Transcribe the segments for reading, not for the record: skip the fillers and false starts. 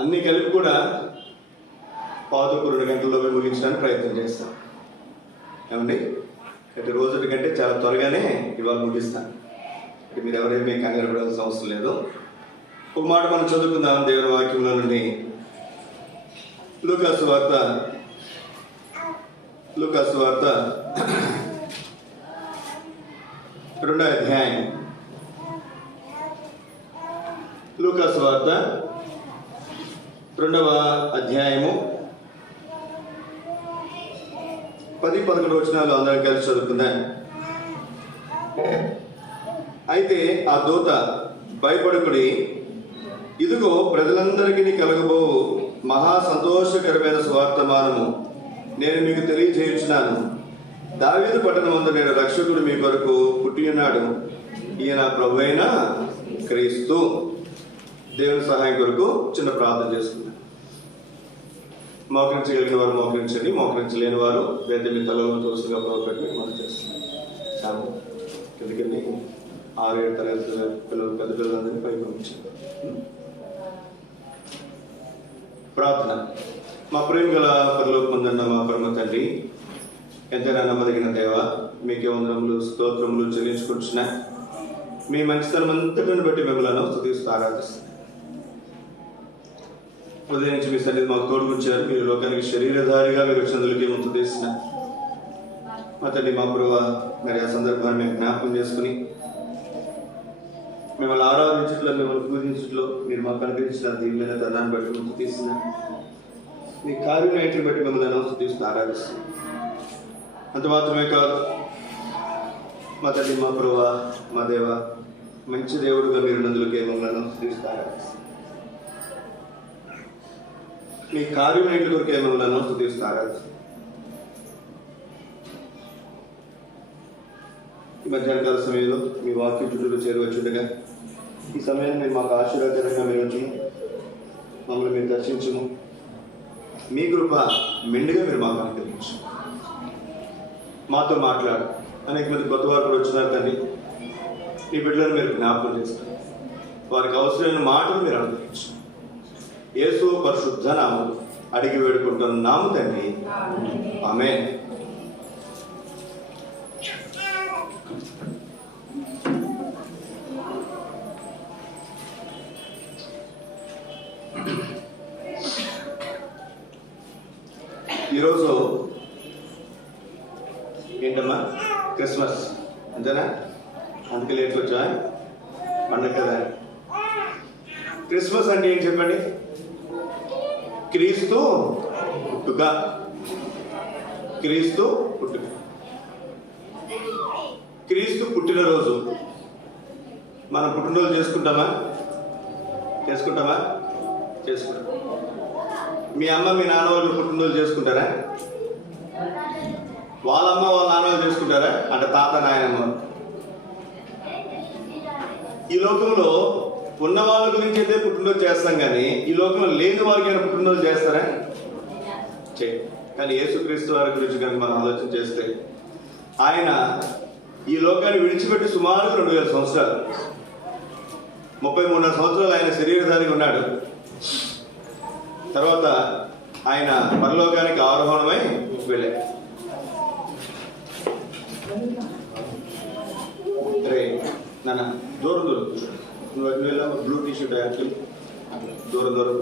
అన్నీ కలిపి కూడా 2 గంటల్లోపే ముగించడానికి ప్రయత్నం చేస్తాం. ఏమండి, అంటే రోజుటి కంటే చాలా త్వరగానే ఇవాళ ముగిస్తాను. అంటే మీరు ఎవరేమీ కంగారు పడాల్సిన అవసరం లేదు. ఒక మాట మనం చదువుకుందాం దేవుని వాక్యంలో నుండి. లూకా సువార్త 2వ అధ్యాయం. లూకా సువార్త 2వ అధ్యాయము 10-11 వచనాలు అందరం కలిసి చదువుకుందాం. అయితే ఆ దూత, భయపడకుడి, ఇదిగో ప్రజలందరికీ కలగబో మహా సంతోషకరమైన సువార్తమానము నేను మీకు తెలియజేయుచున్నాను. దావీదు పట్టణమందు నేను రక్షకుడు మీ కొరకు పుట్టి ఉన్నాడు, ఈయన ప్రభువైన క్రీస్తు. దేవుని సహాయం కొరకు చిన్న ప్రార్థన చేసుకున్నాను. మోకరించగలిగిన వారు మోకరించండి, మోకరించలేని వారు వేద మీ తలలో తోసుగా పెట్టి మనం చేస్తున్నాం. ఎందుకంటే 6-7 తరగతి పిల్లలు, పెద్ద పిల్లలందరినీ పైకి పంపించారు. ప్రార్థన. మా ప్రేమ గల పరలోకమందున్న మా పరమ తండ్రి, ఎంతైనా నమ్మదగిన దేవ, మీకే వందనములు స్తోత్రములు చెల్లించుకుంటున్నా. మీ మంచితనం అంతటిని బట్టి మిమ్మల్ని స్తుతిస్తూ ఆరాధిస్తున్నాం. ఉదయం నుంచి మీ సన్నిధి మాకు తోడుకొచ్చారు. మీరు లోకానికి శరీరధారిగా మీరు చంద్రులకి ముందు తీసిన మా తండ్రి, మా గురువ మరి ఆ సందర్భాన్ని మేము జ్ఞాపకం చేసుకుని మిమ్మల్ని ఆరాధించట్లో, మిమ్మల్ని పూజించట్లో మీరు మాకు అనుగ్రహించిన దీవెన ధనాన్ని బట్టి ముందు తీసిన మీ కార్యనైటిని బట్టి మిమ్మల్ని స్తుతిస్తూ ఆరాధిస్తున్నాం. అంత మాత్రమే కాదు మా తండ్రి, మా గురువ, మా దేవ, మంచి దేవుడుగా మీరు నందులకే మిమ్మల్ని స్తుతిస్తూ ఆరాధిస్తున్నాం. మీ కార్యనైటి కొరకే మిమ్మల్ని స్తుతిస్తూ ఆరాధిస్తున్నాం. ఈ మధ్యాహ్నకాల సమయంలో మీ వాక్య చుట్టూ చేరవచ్చుండగా ఈ సమయాన్ని మీరు మాకు ఆశీర్వాదకరంగా మీరు వచ్చి మమ్మల్ని మీరు దర్శించము. మీ కృప మెండుగా మీరు మాకు అనుగ్రహించు. మాతో మాట్లాడు. అనేక మంది కొత్త వారు కూడా వచ్చినారు తండ్రి. మీ బిడ్డలను మీరు జ్ఞాపకం చేస్తారు. వారికి అవసరమైన మాటలు మీరు అనుగ్రహించు. యేసు పరిశుద్ధ నామములో అడిగి వేడుకుంటున్నాము తండ్రి, ఆమేన్. ఈరోజు ఏంటమ్మా? క్రిస్మస్ అంతేనా? అందుకే లేట్ వచ్చా పండగ కదా. క్రిస్మస్ అంటే ఏం చెప్పండి? క్రీస్తు పుట్టుక. క్రీస్తు పుట్టుక, క్రీస్తు పుట్టినరోజు. మనం పుట్టినరోజు చేసుకుంటామా? చేసుకుంటాం. మీ అమ్మ మీ నాన్న వాళ్ళు పుట్టినరోజు చేసుకుంటారా? వాళ్ళమ్మ వాళ్ళ నాన్న వాళ్ళు చేసుకుంటారా? అంటే తాత నాయనమ్మ. ఈ లోకంలో ఉన్న వాళ్ళ గురించి అయితే పుట్టినరోజు చేస్తాం, కానీ ఈ లోకంలో లేని వారికైనా పుట్టినరోజు చేస్తారా? కానీ యేసుక్రీస్తు వారి గురించి కనుక మనం ఆలోచన చేస్తే, ఆయన ఈ లోకాన్ని విడిచిపెట్టి సుమారు 2000 సంవత్సరాలు, 33 సంవత్సరాలు ఆయన శరీరధారిగా ఉన్నాడు. తర్వాత ఆయన పరలోకానికి ఆరోహణమై వెళ్ళాడు. అరే నాన్న, దూరం నువ్వు వెళ్ళా. బ్లూ టీ షర్ట్ యాక్చువల్ దూరం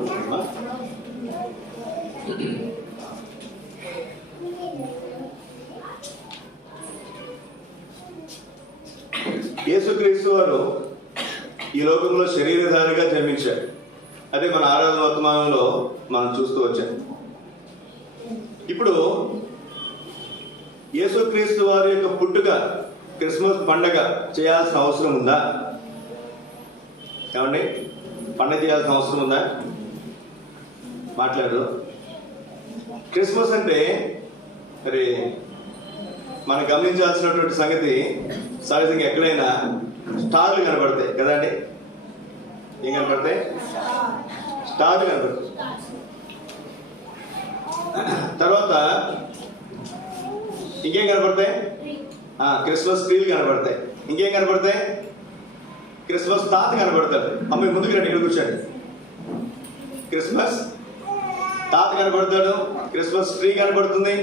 యేసుక్రీస్తు వారు ఈ లోకంలో శరీరధారిగా జన్మించారు. అదే మన ఆరాధన వర్తమానంలో మనం చూస్తూ వచ్చాం. ఇప్పుడు యేసుక్రీస్తు వారి యొక్క పుట్టుక, క్రిస్మస్ పండగ చేయాల్సిన అవసరం ఉందా? ఏమండి, పండగ చేయాల్సిన అవసరం ఉందా? మాట్లాడు. క్రిస్మస్ అంటే మరి మనం గమనించాల్సినటువంటి సంగతి, సహజంగా ఎక్కడైనా స్టార్లు కనబడతాయి కదండి. ఏం కనబడతాయి? స్టార్లు కనబడతాయి. తర్వాత ఇంకేం కనబడతాయి? క్రిస్మస్ ట్రీలు కనబడతాయి. ఇంకేం కనబడతాయి? క్రిస్మస్ తాత కనబడతాడు. అమ్మాయి ముందుకు రండి, ఇక్కడ కూర్చోండి. క్రిస్మస్ తాత కనబడతాడు, క్రిస్మస్ ట్రీ కనబడుతుంది.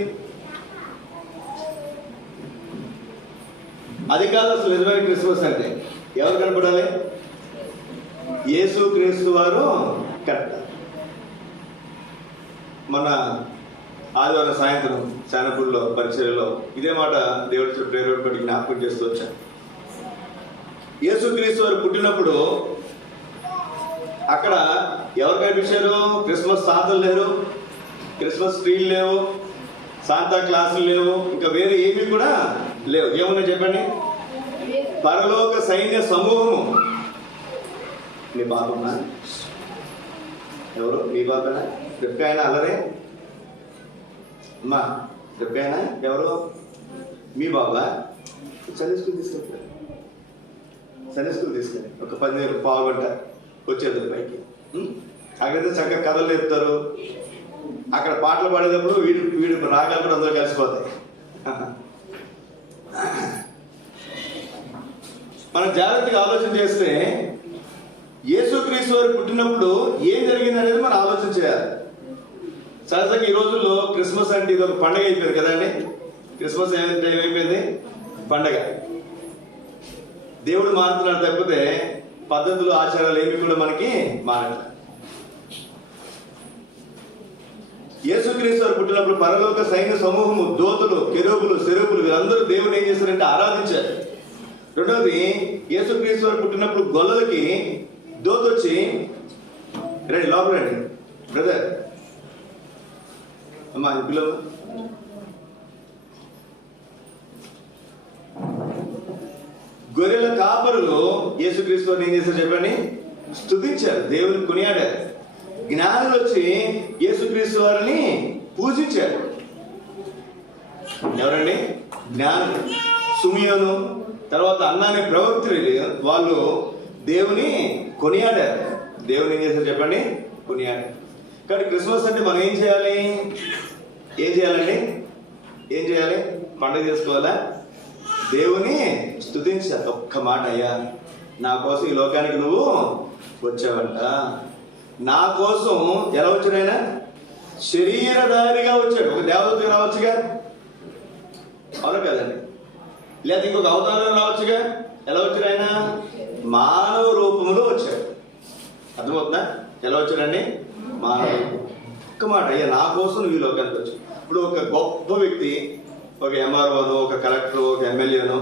అది కాదు అసలు నిజమైన క్రిస్మస్ అంటే. ఎవరు కనపడాలి? యేసు క్రీస్తు వారు కరెక్ట్. మన ఆదివారం సాయంత్రం శానపూర్లో పరిచర్యలో ఇదే మాట దేవుడి ప్రేరణ బట్టి జ్ఞాపకం చేస్తూ వచ్చాను. యేసు క్రీస్తు వారు పుట్టినప్పుడు అక్కడ ఎవరు కనిపించారు? క్రిస్మస్ తాతలు లేరు, క్రిస్మస్ ట్రీలు లేవు, శాంతా క్లాసులు లేవు, ఇంకా వేరే ఏమీ కూడా లేవు. ఏమన్నా చెప్పండి? పరలోక సైన్య సమూహము. మీ బాబన్నా? ఎవరు మీ బాబనా? చెప్పి ఆయన అల్లరే అమ్మా, చెప్పి ఆయన ఎవరు? మీ బాబా? సండే స్కూల్ తీసుకెళ్తారు, సండే స్కూల్ తీసుకెళ్ళి ఒక 10 పావుగంట వచ్చేది పైకి. అక్కడైతే చక్కగా కథలు చెప్తారు, అక్కడ పాటలు పాడేటప్పుడు వీడి రాగాలు కూడా అందరూ కలిసిపోతాయి. మనం జాగ్రత్తగా ఆలోచన చేస్తే యేసుక్రీస్తు వారు పుట్టినప్పుడు ఏం జరిగింది అనేది మనం ఆలోచన చేయాలి. సహజంగా ఈ రోజుల్లో క్రిస్మస్ అంటే ఇది ఒక పండగ అయిపోయింది కదండి. క్రిస్మస్ ఏమైపోయింది? పండగ. దేవుడు మారుతున్నాడు తప్పితే పద్ధతులు ఆచారాలు ఏమి కూడా మనకి మారట్లేదు. యేసుక్రీస్తు వారు పుట్టినప్పుడు పరలోక సైన్య సమూహము, దూతలు, కెరూబులు, సెరూబులు వీళ్ళందరూ దేవుని ఏం చేశారంటే ఆరాధించారు. రెండవది, యేసుక్రీస్తు వారు పుట్టినప్పుడు గొల్లలకి దూత వచ్చి, రండి లోపల రండి బ్రదర్ అమ్మా పిల్లలు, గొర్రెల కాపరులు యేసుక్రీస్తు వారిని ఏం చేశారు చెప్పండి? స్తుతించారు, దేవుని కొనియాడారు. జ్ఞానులు వచ్చి యేసుక్రీస్తు వారిని పూజించారు. ఎవరండి? జ్ఞానులు. సుమియోను, తర్వాత అన్నాని ప్రవక్తులు వాళ్ళు దేవుని కొనియాడారు. దేవుని ఏం చేశారు చెప్పండి? కొనియాడారు. కాబట్టి క్రిస్మస్ అంటే మనం ఏం చేయాలి? ఏం చేయాలండి? ఏం చేయాలి? పండుగ చేసుకోవాలా? దేవుని స్తుతించాలి. ఒక్క మాట, అయ్యా నా కోసం ఈ లోకానికి నువ్వు వచ్చావంట. నా కోసం ఎలా వచ్చాడు ఆయన? శరీరధారిగా వచ్చాడు. ఒక దేవతగా రావచ్చుగా, అవును కదండి. లేదా ఇంకొక అవతారం రావచ్చుగా. ఎలా వచ్చాడు ఆయన? మానవ రూపంలో వచ్చాడు. అర్థమవుతుందా? ఎలా వచ్చాడండి? మానవ రూపం. ఒక్క మాట, అయ్యా నా కోసం నువ్వు ఈ లోకానికి వచ్చావు. ఇప్పుడు ఒక గొప్ప వ్యక్తి, ఒక ఎంఆర్ఓనో, ఒక కలెక్టర్, ఒక ఎమ్మెల్యేనో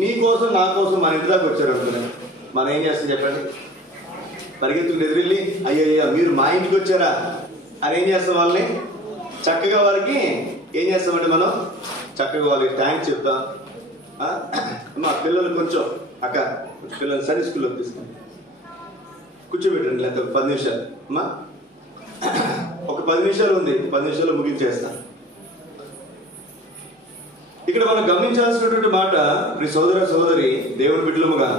నీ కోసం నా కోసం మన ఇంటి దాకా వచ్చారు అనుకున్నాను. మనం ఏం చేస్తాం చెప్పండి? పరిగెత్తుకుని ఎదురెళ్ళి అయ్యయ్యా మీరు మా ఇంటికి వచ్చారా అని ఏం చేస్తాం? వాళ్ళని చక్కగా వారికి ఏం చేస్తామంటే మనం చక్కగా వాళ్ళకి థ్యాంక్స్ చెప్తాం. మా పిల్లలు కొంచెం అక్క పిల్లలు సరే స్కూల్లోకి తీసుకుని కూర్చోబెట్టండి, లేదా 10 నిమిషాలు అమ్మా, ఒక 10 నిమిషాలు ఉంది, 10 నిమిషాల్లో ముగించేస్తాను. ఇక్కడ మనం గమనించాల్సినటువంటి మాట, మీ సోదర సోదరి దేవుని బిడ్డలముగా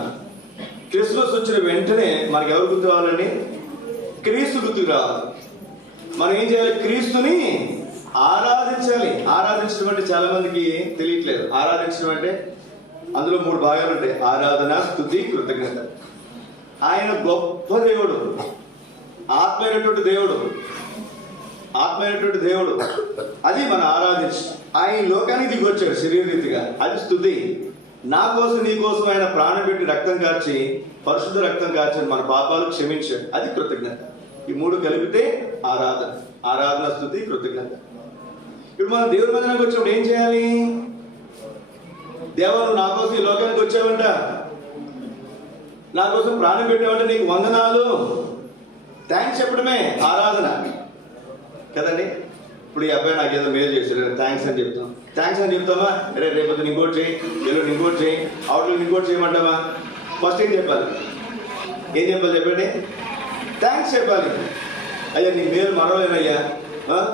క్రిస్మస్ వచ్చిన వెంటనే మనకి ఎవరు గుర్తు రావాలండి? క్రీస్తు గుర్తుకు రావాలి. మనం ఏం చేయాలి? క్రీస్తుని ఆరాధించాలి. ఆరాధించడం అంటే చాలా మందికి తెలియట్లేదు. ఆరాధించడం అంటే అందులో 3 భాగాలు ఉంటాయి: ఆరాధన, స్తుతి, కృతజ్ఞత. ఆయన గొప్ప దేవుడు, ఆత్మైనటువంటి దేవుడు, ఆత్మైనటువంటి దేవుడు. అది మనం ఆరాధించు. ఆయన లోకానికి దిగి వచ్చాడు శరీరరీతిగా, అది స్తుతి. నా కోసం నీ కోసం ఆయన ప్రాణం పెట్టి రక్తం కార్చి, పరిశుద్ధ రక్తం కార్చి మన పాపాలు క్షమించాడు, అది కృతజ్ఞత. ఈ 3 కలిపితే ఆరాధన. ఆరాధన, స్తుతి, కృతజ్ఞత. ఇప్పుడు మనం దేవుడి మందిరానికి వచ్చినప్పుడు ఏం చేయాలి? దేవా నువ్వు నా కోసం ఈ లోకానికి వచ్చావంట, నా కోసం ప్రాణం పెట్టావంటే నీకు వందనాలు, థ్యాంక్స్ చెప్పడమే ఆరాధన కదండి. ఇప్పుడు ఈ అబ్బాయి నాకు ఏదో మేలు చేశాడు, థ్యాంక్స్ అని చెప్తాం. థ్యాంక్స్ అని చెప్తామా? రేపు ఇంకోటి చేయి, ఎల్లుండి ఇంకోటి చేయి, అవుట్లుండి ఇంకోటి చేయమంటావా? ఫస్ట్ ఏం చెప్పాలి? ఏం చెప్పాలి చెప్పండి? థ్యాంక్స్ చెప్పాలి. అయ్యా నీ మేలు మరవలేనయ్యా,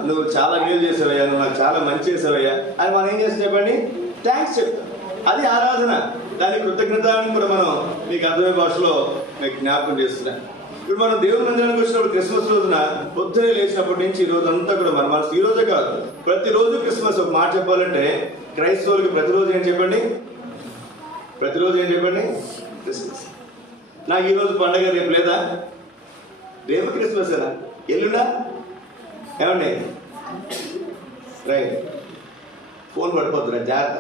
నువ్వు చాలా మేలు చేసావయ్యా, నువ్వు నాకు చాలా మంచి చేసావయ్యా అని మనం ఏం చేస్తాం చెప్పండి? థ్యాంక్స్ చెప్తాం. అది ఆరాధన. దాని కృతజ్ఞత అని కూడా మనం మీకు అర్థమయ్యే భాషలో మీకు జ్ఞాపకం చేస్తున్నాం. ఇప్పుడు మనం దేవుని మందిరానికి వచ్చినప్పుడు క్రిస్మస్ రోజున పొద్దునే లేచినప్పటి నుంచి ఈ రోజు అంతా కూడా మన మనసు, ఈ రోజే కాదు ప్రతిరోజు క్రిస్మస్. ఒక మాట చెప్పాలంటే క్రైస్తవులకి ప్రతిరోజు ఏం చెప్పండి? ప్రతిరోజు ఏం చెప్పండి? క్రిస్మస్. నాకు ఈరోజు పండగ, రేపు లేదా? రేపు క్రిస్మస్ ఏనా? ఎల్లుండా ఏమండి రైట్ ఫోన్ పడిపోతున్నా జాగ్రత్త.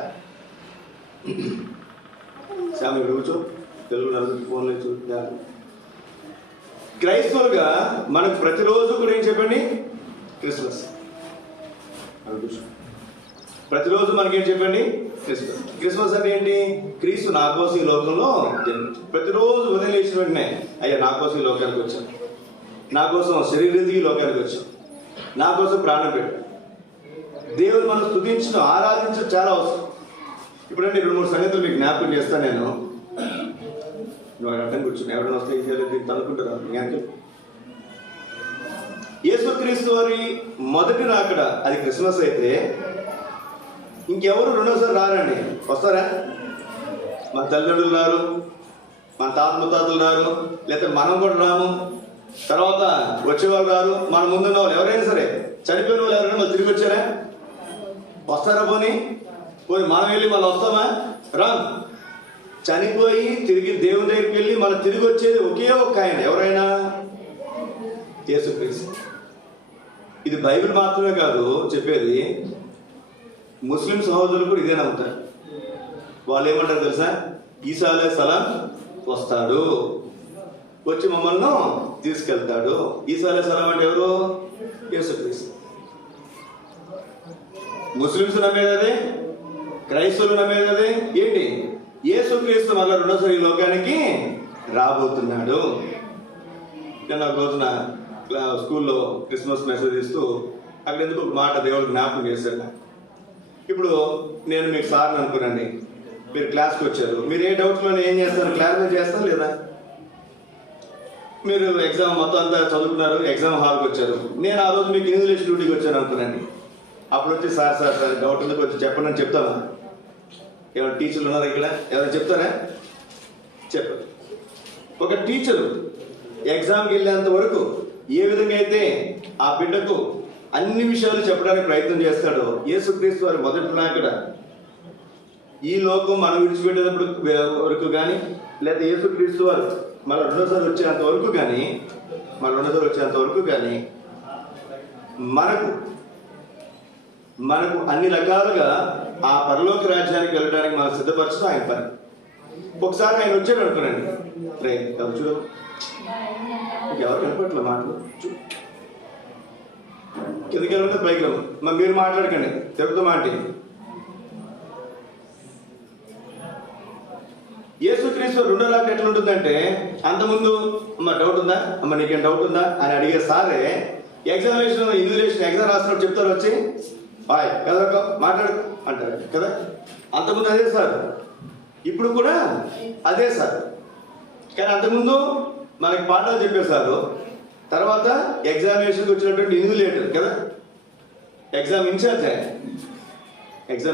శ్యామ ఇక్కడ కూర్చో, తెలుగు నలుగురికి ఫోన్లో చూ జాగ్రత్త. క్రైస్తవులుగా మనకు ప్రతిరోజు కూడా ఏం చెప్పండి? క్రిస్మస్. ప్రతిరోజు మనకేం చెప్పండి? క్రిస్మస్. క్రిస్మస్ అంటే ఏంటి? క్రీస్తు నా కోసం ఈ లోకంలో జన్మించాడు. ప్రతిరోజు ఉదయం లేచిన వెంటనే అయ్యా నా కోసం ఈ లోకానికి వచ్చాను, నా కోసం శరీరీతికి లోకానికి వచ్చాను, నా కోసం ప్రాణం పెట్టాడు. దేవుడు మనం స్తుతించడం ఆరాధించడం చాలా అవసరం. ఇప్పుడంటే 2-3 సంగతులు మీకు జ్ఞాపకం చేస్తాను నేను. నువ్వు అడ్డం కూర్చుని ఎవరైనా వస్తే ఇది అనుకుంటారా? జ్ఞాపకం యేసుక్రీస్తు వారి మొదటి రాకడ అది క్రిస్మస్ అయితే ఇంకెవరు రెండోసారి రారండి. వస్తారా? మన తల్లిదండ్రులు రారు, మన తాత ముత్తాతలు రారు, లేకపోతే మనం కూడా రాము, తర్వాత వచ్చేవాళ్ళు రారు, మన ముందున్న వాళ్ళు ఎవరైనా సరే చనిపోయిన వాళ్ళు ఎవరైనా మళ్ళీ తిరిగి వచ్చారా? వస్తారా? పోనీ మనం వెళ్ళి మళ్ళీ వస్తామా? రామ్. చనిపోయి తిరిగి దేవుని దగ్గరికి వెళ్ళి మనం తిరిగి వచ్చేది ఒకే ఒక్క ఆయన, ఎవరైనా యేసుక్రీస్తు. ఇది బైబిల్ మాత్రమే కాదు చెప్పేది, ముస్లిం సహోదరులు కూడా ఇదే నమ్ముతారు. వాళ్ళు ఏమంటారు తెలుసా? ఈసా అలైహిస్సలాం వస్తాడు, వచ్చి మమ్మల్ని తీసుకెళ్తాడు. ఈసా అలైహిస్సలాం అంటే ఎవరు? యేసుక్రీస్తు. ముస్లింస్ నమ్మేది అదే, క్రైస్తవులు నమ్మేది అదే. ఏంటి? యేసుక్రీస్తు మళ్ళీ రెండోసారి ఈ లోకానికి రాబోతున్నాడు. నాకు రోజున స్కూల్లో క్రిస్మస్ మెసేజ్ ఇస్తూ అక్కడ ఎందుకు ఒక మాట దేవుడు జ్ఞాపకం చేశాడు. ఇప్పుడు నేను మీకు సార్ని అనుకున్నాండి, మీరు క్లాస్కి వచ్చారు, మీరు ఏ డౌట్స్లో ఏం చేస్తారు? క్లారిఫై చేస్తారు లేదా? మీరు ఎగ్జామ్ మొత్తం అంతా చదువుకున్నారు, ఎగ్జామ్ హాల్కి వచ్చారు, నేను ఆ రోజు మీకు ఇంగ్లీష్ డ్యూటీకి వచ్చాను అనుకున్నాండి. అప్పుడు వచ్చి సార్ డౌట్ ఉంది కొంచెం చెప్పండి అని చెప్తామా? ఏమైనా టీచర్లు ఉన్నారా ఇక్కడ? ఎవరైనా చెప్తారా? చెప్పండి. ఒక టీచరు ఎగ్జామ్కి వెళ్ళేంత వరకు ఏ విధంగా అయితే ఆ బిడ్డకు అన్ని విషయాలు చెప్పడానికి ప్రయత్నం చేస్తాడో, యేసుక్రీస్తు వారి మొదటి రాకడ ఈ లోకం మనం విడిచిపెట్టేటప్పుడు వరకు కానీ, లేదా యేసుక్రీస్తు వారు మళ్ళీ రెండోసారి వచ్చేంత వరకు కానీ మనకు అన్ని రకాలుగా ఆ పరలోక రాజ్యానికి వెళ్ళడానికి మనం సిద్ధపరచడం ఆయన పని. ఒకసారి ఆయన వచ్చాడు అనుకున్నాండి, చూడు ఎవరు కనపట్ల మాటలు కిందకి వెళ్ళితే పైకి రావు. మరి మీరు మాట్లాడకండి, చెప్తామా అంటే యేసుక్రీస్తు రెండో రాకడ ఎట్లా ఉంటుందంటే, అంతకుముందు అమ్మ డౌట్ ఉందా, అమ్మ నీకేం డౌట్ ఉందా అని అడిగే సారే ఎగ్జామినేషన్ ఇన్విజిలేషన్ ఎగ్జామ్ రాసినప్పుడు చెప్తారు వచ్చి బాయ్ కదా మాట్లాడు అంటారు కదా. అంతకుముందు అదే సార్, ఇప్పుడు కూడా అదే సార్. కానీ అంతకుముందు మనకి పాఠాలు చెప్పేశారు, తర్వాత ఎగ్జామినేషన్కి వచ్చినటువంటి ఇన్విజిలేటర్ కదా, ఎగ్జామ్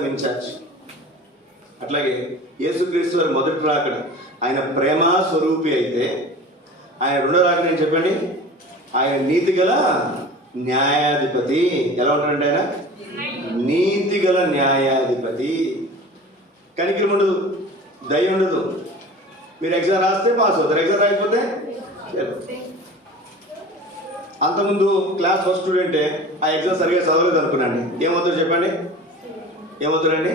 ఇన్ఛార్జ్. అట్లాగే యేసుక్రీస్తు వారి మొదటి రాకడ ఆయన ప్రేమ స్వరూపి అయితే, ఆయన రెండో రాకడ ఏం చెప్పండి? ఆయన నీతి గల న్యాయాధిపతి. ఎలా ఉంటాడంటే ఆయన నీతి గల న్యాయాధిపతి. కనికరం ఉండదు, దయ ఉండదు. మీరు ఎగ్జామ్ రాస్తే పాస్ అవుతారు, ఎగ్జామ్ రాకపోతే అంతకుముందు క్లాస్ ఫస్ట్ స్టూడెంటే ఆ ఎగ్జామ్ సరిగా చదవలేదు అనుకున్నాండి, ఏమవుతారు చెప్పండి? ఏమవుతాడండి?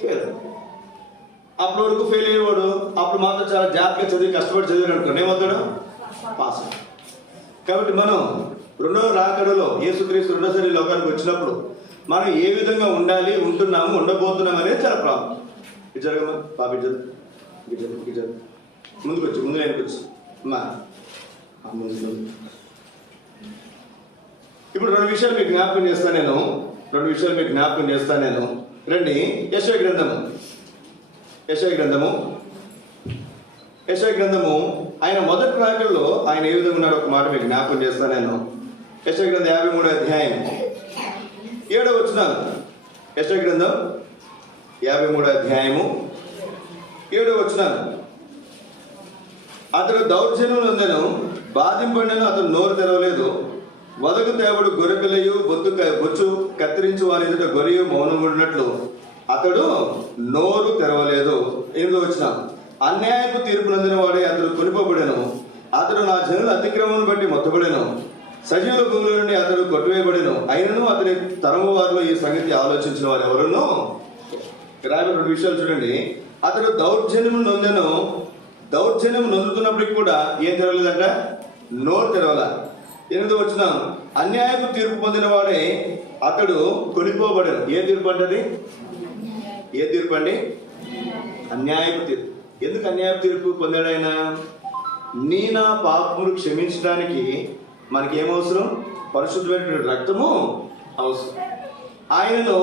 ఫెయిల్. అప్పటి వరకు ఫెయిల్ అయ్యేవాడు అప్పుడు మాత్రం చాలా జాగ్రత్తగా చదివి కష్టపడి చదివాడు అనుకోండి, ఏమవుతాడు? పాస్. కాబట్టి మనం రెండో రాకడలో యేసుక్రీస్తు రెండోసారి లోకానికి వచ్చినప్పుడు మనం ఏ విధంగా ఉండాలి, ఉంటున్నాము, ఉండబోతున్నాము అనేది చాలా ప్రాబ్లం. ఇది జరగమా పాపించదు, ముందుకు వచ్చి ముందు వెనకొచ్చు అమ్మా ముందు. ఇప్పుడు రెండు విషయాలు మీకు జ్ఞాపకం చేస్తాను నేను. రండి, యెషయా గ్రంథము ఆయన మొదటి రాకడలో ఆయన ఏ విధంగా ఉన్నాడో ఒక మాట మీకు జ్ఞాపకం చేస్తాను నేను. యెషయా గ్రంథం 53వ అధ్యాయం 7వ వచనం. యెషయా గ్రంథం 53వ అధ్యాయము 7వ వచనం. అతడు దౌర్జన్యం నందెను, బాధింపడినను అతను నోరు తెరవలేదు. వదకు తేవడు గొర్రెపిల్లయు బొచ్చు కత్తిరించు వారి ఎదుట గొర్రెయు మౌనంగా ఉన్నట్లు అతడు నోరు తెరవలేదు. 8వ వచనం. అన్యాయపు తీర్పు నందిన వాడే అతడు కొనిపోబడెను, అతడు నా జనుల అతిక్రమను బట్టి మొత్తబడెను. సజీవుల భూముల నుండి అతడు కొట్టివేయబడిను. అయినను అతని తరము వారిలో ఈ సంగతి ఆలోచించిన వారు ఎవరును. రాబోయే 2 విషయాలు చూడండి. అతడు దౌర్జన్యం నొందుతున్నప్పటికి కూడా ఏం తెరవలేదంట, నోరు తెరవల. 8వ వచనం, అన్యాయపు తీర్పు పొందిన వాడే అతడు కొనిపోబడను. ఏ తీర్పు అంటది? ఏ తీర్పు అండి? అన్యాయపు తీర్పు. ఎందుకు అన్యాయపు తీర్పు పొందాడు ఆయన? నీ నా పాపములు క్షమించడానికి మనకి ఏమవసరం? పరిశుద్ధమైనటువంటి రక్తము అవసరం. ఆయనను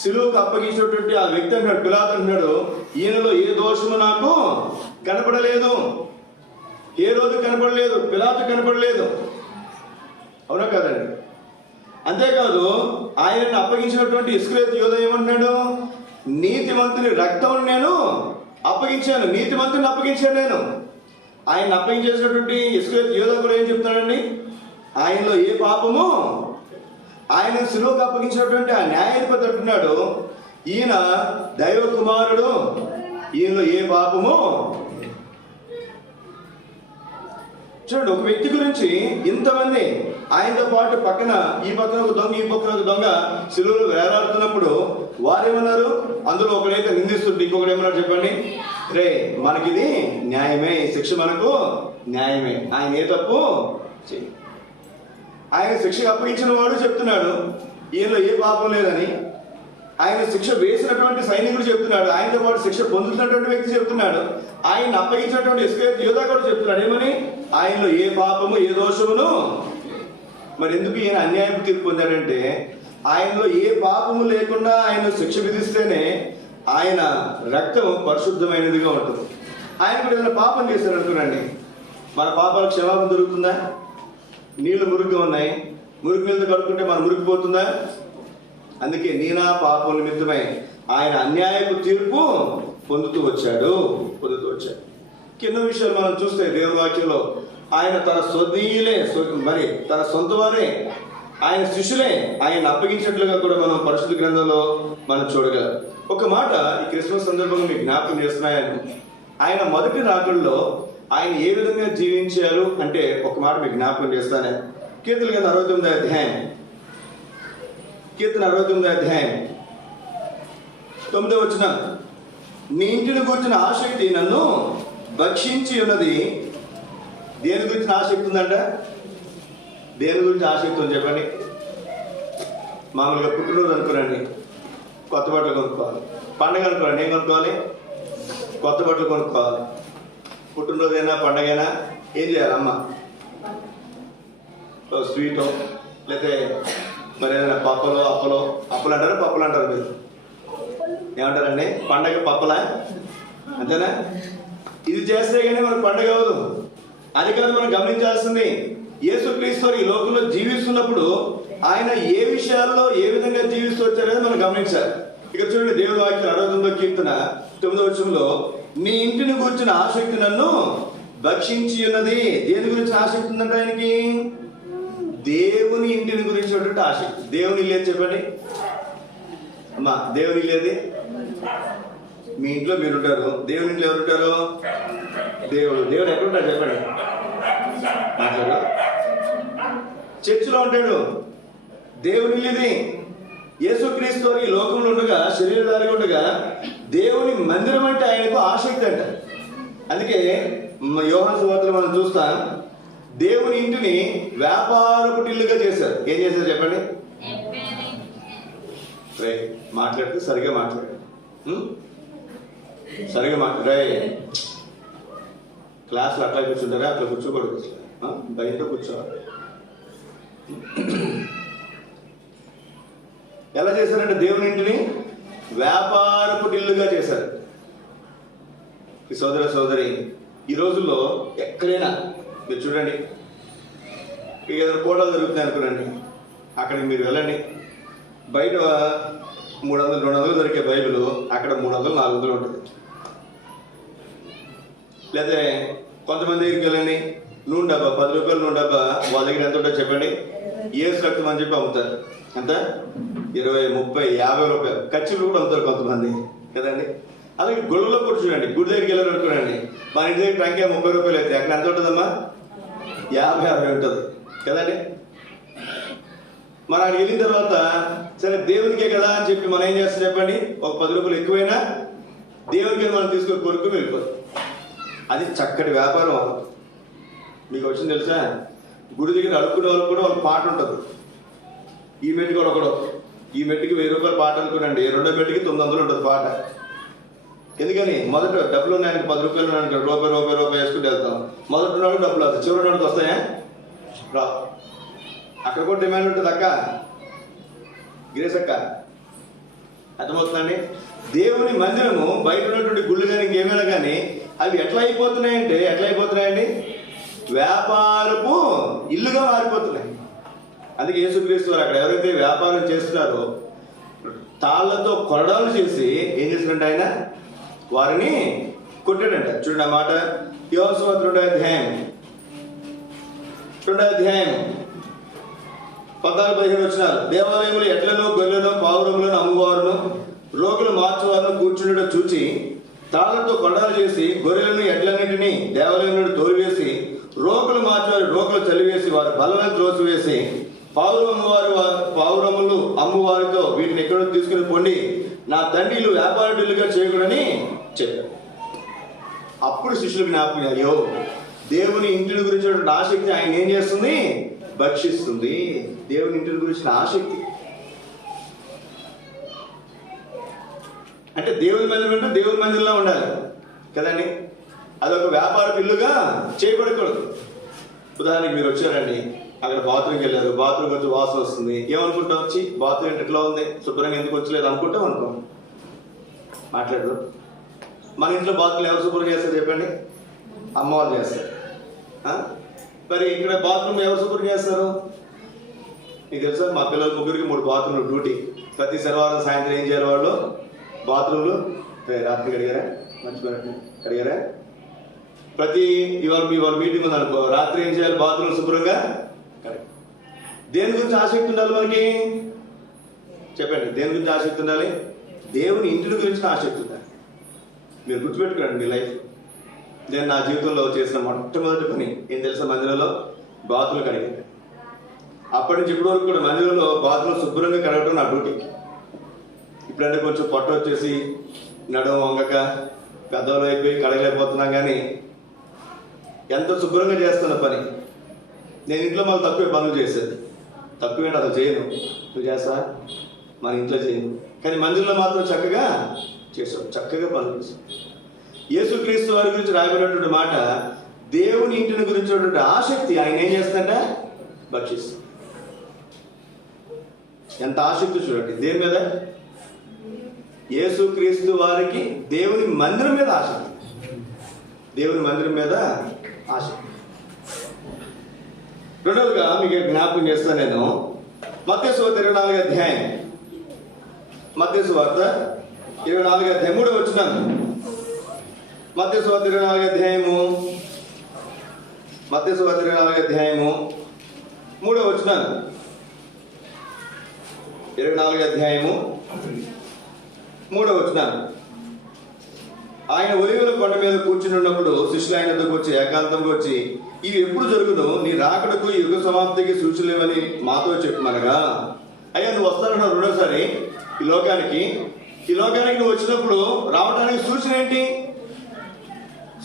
సిలువకు అప్పగించినటువంటి ఆ వ్యక్తి అంటాడు, పిలాతు అంటున్నాడు, ఈయనలో ఏ దోషము నాకు కనపడలేదు. ఏ రోజు కనపడలేదు, పిలాతు కనపడలేదు. అవునా కదండి? అంతేకాదు ఆయనను అప్పగించినటువంటి ఇస్కరియోతు యూదా ఏమంటున్నాడు? నీతిమంతుని రక్తం నేను అప్పగించాను, నీతిమంతుని అప్పగించాను నేను. ఆయన అప్పగించేసినటువంటి ఇస్కరియోతు యూదా కూడా ఏం చెప్తాడండి? ఆయనలో ఏ పాపము, ఆయన సిలువకు అప్పగించినటువంటి ఆ న్యాయాధిపతి అంటున్నాడు, ఈయన దైవ కుమారుడు, ఈయనలో ఏ పాపము. చూడండి, ఒక వ్యక్తి గురించి ఇంతమంది ఆయనతో పాటు పక్కన ఈ పక్కన ఒక దొంగ, ఈ పక్కన ఒక దొంగ సిలువలో వేలాడుతున్నప్పుడు వారేమన్నారు? అందులో ఒకడైతే నిందిస్తుంటే ఇంకొకటి ఏమన్నారు చెప్పండి? రే మనకిది న్యాయమే, ఈ శిక్ష మనకు న్యాయమే, ఆయన ఏ తప్పు చేయి. ఆయన శిక్షకు అప్పగించిన వాడు చెప్తున్నాడు ఈయనలో ఏ పాపం లేదని. ఆయన శిక్ష వేసినటువంటి సైనికుడు చెప్తున్నాడు, ఆయనతో పాటు శిక్ష పొందుతున్నటువంటి వ్యక్తి చెప్తున్నాడు, ఆయన అప్పగించినటువంటి ఇస్కరియోతు యూదా కూడా చెప్తున్నాడు ఏమని? ఆయనలో ఏ పాపము, ఏ దోషమును. మరి ఎందుకు ఈయన అన్యాయపు తీర్పు పొందాడంటే, ఆయనలో ఏ పాపము లేకుండా ఆయన శిక్ష విధిస్తేనే ఆయన రక్తం పరిశుద్ధమైనదిగా ఉంటుంది. ఆయన కూడా ఏదైనా పాపం చేశారు అనుకున్నాండి, మన పాపాలకు క్షమాపణ దొరుకుతుందా? నీళ్లు మురుగుగా ఉన్నాయి, మురికి నీళ్ళతో కడుక్కుంటే మన మురికిపోతుందా? అందుకే నీనా పాపం నిమిత్తమై ఆయన అన్యాయపు తీర్పు పొందుతూ వచ్చాడు. కింద విషయాలు మనం చూస్తే దేవుని వాక్యంలో ఆయన తన స్వదీయులే, మరి తన సొంత వారే, ఆయన శిష్యులే ఆయన అప్పగించినట్లుగా కూడా మనం పరిశుద్ధ గ్రంథంలో మనం చూడగలం. ఒక మాట ఈ క్రిస్మస్ సందర్భంగా మీకు జ్ఞాపకం చేస్తున్నాయని, ఆయన మొదటి రాకడలో ఆయన ఏ విధంగా జీవించారు అంటే ఒక మాట మీకు జ్ఞాపకం చేస్తానే. కీర్తన కింద 69వ అధ్యాయం, కీర్తన 69వ అధ్యాయం 9వ వచనం, నీ ఇంటిని గురించిన ఆసక్తి నన్ను భక్షించి ఉన్నది. దేని గురించి ఆసక్తి ఉందంట? దేని గురించి ఆసక్తి ఉంది చెప్పండి? మామూలుగా పుట్టినరోజు అనుకోరండి, కొత్త బట్టలు కొనుక్కోవాలి. పండగ అనుకోరండి, ఏం కొనుక్కోవాలి? కొత్త బట్టలు కొనుక్కోవాలి. పుట్టినరోజైనా పండగైనా ఏం చేయాలి? అమ్మ స్వీటో లేకపోతే మరి ఏదైనా అప్పలు అంటారు, పప్పులు అంటారు. మీరు ఏమంటారండి? పండగ పప్పలా, అంతేనా? ఇది చేస్తే కానీ మనకు పండగ అవ్వదు. అది కాదు మనం గమనించాల్సింది, యేసుక్రీస్తు ఈ లోకంలో జీవిస్తున్నప్పుడు ఆయన ఏ విషయాల్లో ఏ విధంగా జీవిస్తూ వచ్చారనేది మనం గమనించాలి. ఇక్కడ చూడండి, దేవుని వాక్యం 69వ కీర్తన 9వ వచనంలో, నీ ఇంటిని గురించిన ఆసక్తి నన్ను భక్షించి ఉన్నది. దేని గురించి ఆసక్తి ఉందంటే ఆయనకి? దేవుని ఇంటిని గురించినటువంటి ఆసక్తి. దేవుని ఇల్లు ఏది చెప్పండి అమ్మా? దేవుని ఇల్లు ఏది? మీ ఇంట్లో మీరు ఉంటారు, దేవుని ఇంట్లో ఎవరు ఉంటారు? దేవుడు ఎక్కడుంటాడు చెప్పండి? మాట్లాడు. చర్చిలో ఉంటాడు. దేవుని ఇల్లు ఇది. యేసుక్రీస్తు ఈ లోకంలో ఉండగా, శరీరధారిగా ఉండగా దేవుని మందిరం అంటే ఆయనకు ఆసక్తి అంట. అందుకే యోహాను సువార్తలో మనం చూస్తాం, దేవుని ఇంటిని వ్యాపారపు ఇల్లుగా చేశారు. ఏం చేశారు చెప్పండి? మాట్లాడితే సరిగా మాట్లాడు, సరిగా మాట్లాడే. క్లాసులు అట్లా కూర్చుంటారా? అట్లా కూర్చోకూడదు, బయట కూర్చోవాలి. ఎలా చేశారంటే దేవుని ఇంటిని వ్యాపారపు ఇల్లుగా చేశారు. ఈ సోదరి ఈ రోజుల్లో ఎక్కడైనా మీరు చూడండి, ఏదైనా కోటలు జరుగుతున్నాయి అనుకోండి, అక్కడికి మీరు వెళ్ళండి, బయట 300-200 దొరికే బైబిల్ అక్కడ 300-400 ఉంటుంది. లేదా కొంతమంది దగ్గరికి వెళ్ళండి, నూనె డబ్బా 10 రూపాయలు నూనె డబ్బా వాళ్ళ దగ్గర ఎంత ఉంటుందో చెప్పండి? ఏసు రక్తం అని చెప్పి అమ్ముతారు. ఎంత? 20, 30, 50 రూపాయలు. ఖర్చులు కూడా అమ్ముతారు కొంతమంది కదండి. అలాగే గుళ్ళలో కూడా చూడండి, గుడి దగ్గరికి వెళ్ళారు అనుకోండి, మన ఇంటి దగ్గర టంకాయ 30 రూపాయలు అయితే అక్కడ ఎంత ఉంటుందమ్మా? 50-60 ఉంటుంది. కదండి. మనం అక్కడికి వెళ్ళిన తర్వాత సరే దేవునికే కదా అని చెప్పి మనం ఏం చేస్తాం చెప్పండి, ఒక 10 రూపాయలు ఎక్కువైనా దేవునికి మనం తీసుకొని కొనుక్కొని వెళ్ళిపోతాం. అది చక్కటి వ్యాపారం అవ్వదు. మీకు వచ్చింది తెలుసా, గుడి దగ్గర అడుక్కునే వాళ్ళకి కూడా ఒక పాట ఉంటుంది. ఈ మెట్టుకి ఒకడు, ఈ మెట్టుకి 1000 రూపాయలు పాట అనుకోండి, రెండో మెట్టుకి 900 ఉంటుంది పాట. ఎందుకని మొదట డబ్బులు ఉన్నాయని 10 రూపాయలు ఉన్నాయని రూపాయి వేసుకుంటూ వెళ్తాం. మొదటి ఉన్నాడు డబ్బులు వస్తాయి, చివరి నాడుకి వస్తాయా? రా. అక్కడ కూడా డిమాండ్ ఉంటుంది అక్క, గిరేసక్క. అర్థమవుతుందండి. దేవుని మందిరము బయట ఉన్నటువంటి గుళ్ళు కానీ ఇంకేమైనా కానీ అవి ఎట్లా అయిపోతున్నాయండి, వ్యాపారపు ఇల్లుగా మారిపోతున్నాయి. అందుకే యేసుక్రీస్తు వారు అక్కడ ఎవరైతే వ్యాపారం చేస్తున్నారో తాళ్లతో కొరడాలు చేసి ఏం చేసినట్టు ఆయన వారిని కొట్టాడంట. చూడండి ఆ మాట, యోహాను సువార్త 2వ అధ్యాయం 14-15 వచనాలు. దేవాలయములు ఎడ్లను గొర్రెలను పావురములను అమ్మువారును రోగులు మార్చువారును కూర్చుండడం చూచి తాళ్లతో కొరడాలు చేసి గొర్రెలను ఎడ్లన్నింటినీ దేవాలయం నుండి తోలివేసి రోగులు మార్చువారు రోగులు చలివేసి వారి బలను త్రోసివేసి పావురములు అమ్మువారితో వీటిని ఎక్కడో తీసుకుని పొండి నా తండ్రిలు వ్యాపారులుగా చేయకూడని చెప్పారు. అప్పుడు శిష్యులు జ్ఞాపకం, అయ్యో దేవుని ఇంటిని గురించిన ఆసక్తి ఆయన ఏం చేస్తుంది, భక్షిస్తుంది. దేవుని ఇంటిని గురించిన ఆసక్తి అంటే దేవుని మందిరం అంటే దేవుని మందిరంలో ఉండాలి కదండి. అదొక వ్యాపార ఇల్లుగా చేయబడకూడదు. ఉదాహరణకి మీరు వచ్చారండి, అక్కడ బాత్రూమ్కి వెళ్ళారు, బాత్రూమ్ వచ్చి వాసన వస్తుంది, ఏమనుకుంటాం, వచ్చి బాత్రూమ్ ఎట్లా ఉంది, శుభ్రంగా ఎందుకు వచ్చలేదు అనుకుంటాం అనుకో, మాట్లాడరు. మన ఇంట్లో బాత్రూమ్ ఎవరు శుభ్రం చేస్తారు చెప్పండి, అమ్మవారు చేస్తారు. మరి ఇక్కడ బాత్రూమ్ ఎవరు శుభ్రం చేస్తారు? మీకు తెలుసా, మా పిల్లల ముగ్గురికి 3 బాత్రూమ్లు డ్యూటీ. ప్రతి శనివారం సాయంత్రం ఏం చేయాలి వాళ్ళు, బాత్రూమ్లు రాత్రి కడిగారా, మర్చిపోయినట్టు కడిగారా. ఇవాళ మీటింగ్ ఉంది అనుకో, రాత్రి ఏం చేయాలి, బాత్రూమ్ శుభ్రంగా కడిగి. దేని గురించి ఆసక్తి ఉండాలి మనకి చెప్పండి, దేని గురించి ఆసక్తి ఉండాలి? దేవుని ఇంటిని గురించి ఆసక్తి ఉండాలి. మీరు గుర్తుపెట్టుకోండి మీ లైఫ్. నేను నా జీవితంలో చేసిన మొట్టమొదటి పని ఏం తెలుసా, మందిరంలో బాత్రూమ్ కడిగాను. అప్పటి నుంచి ఇప్పటి వరకు కూడా మందిరంలో బాత్రూమ్ శుభ్రంగా కడగడం నా డ్యూటీ. ఇప్పుడంటే కొంచెం పొట్ట వచ్చేసి నడుము వంగక పెద్దవాళ్ళు అయిపోయి కడగలేకపోతున్నాం, కానీ ఎంత శుభ్రంగా చేస్తున్న పని. నేను ఇంట్లో మళ్ళీ తక్కువ పనులు చేసేది, తక్కువేంటి అసలు చేయను, నువ్వు చేస్తా మన ఇంట్లో చేయను, కానీ మందిరంలో మాత్రం చక్కగా చేసావు, చక్కగా పనులు చేసావు. యేసుక్రీస్తు వారి గురించి రాయబడినటువంటి మాట, దేవుని ఇంటిని గురించినటువంటి ఆసక్తి ఆయన ఏం చేస్తాడంట, భక్షిస్తాడు. ఎంత ఆసక్తి చూడండి దేని మీద, యేసుక్రీస్తు వారికి దేవుని మందిరం మీద ఆసక్తి, దేవుని మందిరం మీద ఆసక్తి. రెండవదిగా మీకు జ్ఞాపకం చేస్తాను నేను, మత్తయి సువార్త 24వ అధ్యాయం, మత్తయి సువార్త 24వ అధ్యాయం 3వ వచనం. మత్తయి సువార్త 24వ అధ్యాయము 3వ వచనం. 24వ అధ్యాయము 3వ వచనం. ఆయన ఒలీవల కొండ మీద కూర్చుని ఉన్నప్పుడు శిష్యులు ఆయన వద్దకు వచ్చి ఏకాంతంగా వచ్చి, ఇవి ఎప్పుడు జరుగును, నీ రాకడకు ఈ యుగ సమాప్తికి సూచనలేవని మాతో చెప్పమనగా, అయ్యా నువ్వు వస్తానన్నావు రెండోసారి ఈ లోకానికి నువ్వు వచ్చినప్పుడు రావడానికి సూచన ఏంటి?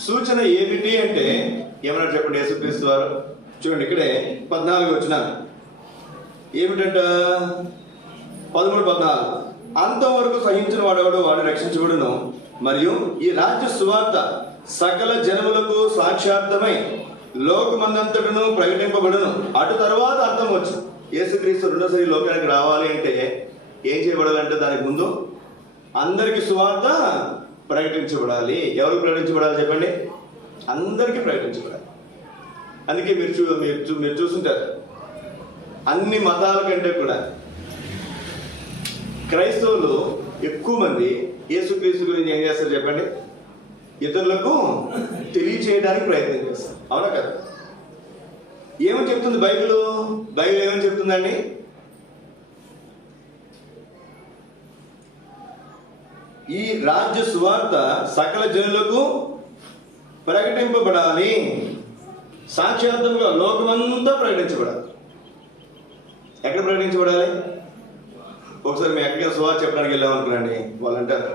సూచన ఏమిటి అంటే ఏమన్నా చెప్పండి యేసుక్రీస్తు వారు. చూడండి ఇక్కడే 14వ వచనం ఏమిటంట, 13-14. అంతవరకు సహించిన వాడెవడు వాడు రక్షించబడును, మరియు ఈ రాజ్య సువార్త సకల జనములకు సాక్షార్థమై లోకమందంతటను ప్రకటింపబడును. అటు తర్వాత అర్థం వచ్చు, యేసుక్రీస్తు రెండోసారి లోకానికి రావాలి అంటే ఏం చేయబడాలంటే దానికి ముందు అందరికి సువార్త ప్రకటించబడాలి. ఎవరికి ప్రకటించబడాలి చెప్పండి, అందరికీ ప్రకటించబడాలి. అందుకే మీరు చూసుంటారు, అన్ని మతాల కంటే కూడా క్రైస్తవులు ఎక్కువ మంది యేసుక్రీస్తు గురించి ఏం చేస్తారు చెప్పండి, ఇతరులకు తెలియచేయడానికి ప్రయత్నం చేస్తారు. అవునా కదా? ఏమని చెప్తుంది బైబిల్ ఏమని చెప్తుందండి? ఈ రాజ్య సువార్త సకల జనులకు ప్రకటింపబడాలి. సాక్ష్యార్థంగా లోకమంతా ప్రకటించబడాలి. ఎక్కడ ప్రకటించబడాలి? ఒకసారి మేము ఎక్కడికైనా సువార్త చెప్పడానికి వెళ్ళామనుకున్నాండి, వాళ్ళు అంటారు,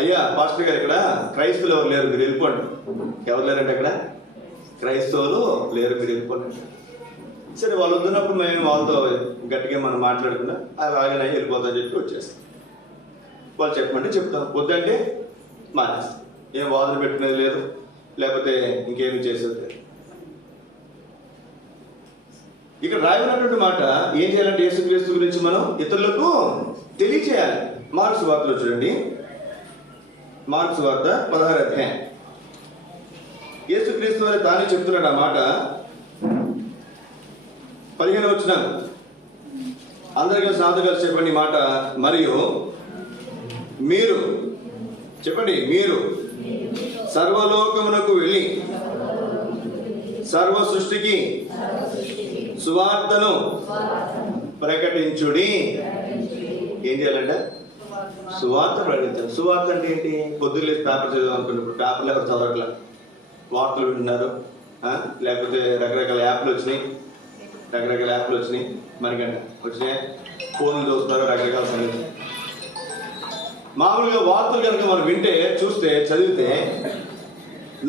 అయ్యా పాస్టర్ గారు ఇక్కడ క్రైస్తవులు ఎవరు లేరు, మీరు వెళ్ళిపోండి. ఎవరు లేరంటే అక్కడ క్రైస్తవులు లేరు, మీరు వెళ్ళిపోండి. సరే, వాళ్ళు వద్దున్నప్పుడు మేము వాళ్ళతో గట్టిగా మనం మాట్లాడకుండా అలాగే వెళ్ళిపోతామని చెప్పి వచ్చేస్తాం. వాళ్ళు చెప్పమంటే చెప్తాం, వద్దంటే మానేస్తాం. ఏం వాదన పెట్టుకునేది లేదు, లేకపోతే ఇంకేమి చేసేది లేదు. ఇక్కడ రాయబడినటువంటి మాట ఏం చేయాలంటే యేసుక్రీస్తు గురించి మనం ఇతరులకు తెలియచేయాలి. మార్కు సువార్తలో చూడండి, మార్కు సువార్త 16వ అధ్యాయం. యేసుక్రీస్తు వారు తానే చెప్తున్నాడు ఆ మాట. 15వ వచనం, అందరికీ నాతో కలిసి చెప్పండి మాట. మరియు మీరు చెప్పండి, మీరు సర్వలోకమునకు వెళ్ళి సర్వ సృష్టికి సువార్తను ప్రకటించుడి. ఏం చేయాలంటే సువార్త ప్రకటించాలి. సువార్త అంటే ఏంటి? పొద్దున్న పేపర్ చదివాం అనుకున్నప్పుడు పేపర్లు ఎవరు చదవట్లా, వార్తలు వింటున్నారు, లేకపోతే రకరకాల యాప్లు వచ్చినాయి, మనకంటే వచ్చినాయి, ఫోన్లు చూస్తున్నారు, రకరకాల సంగతి. మామూలుగా వార్తలు కనుక మనం వింటే, చూస్తే, చదివితే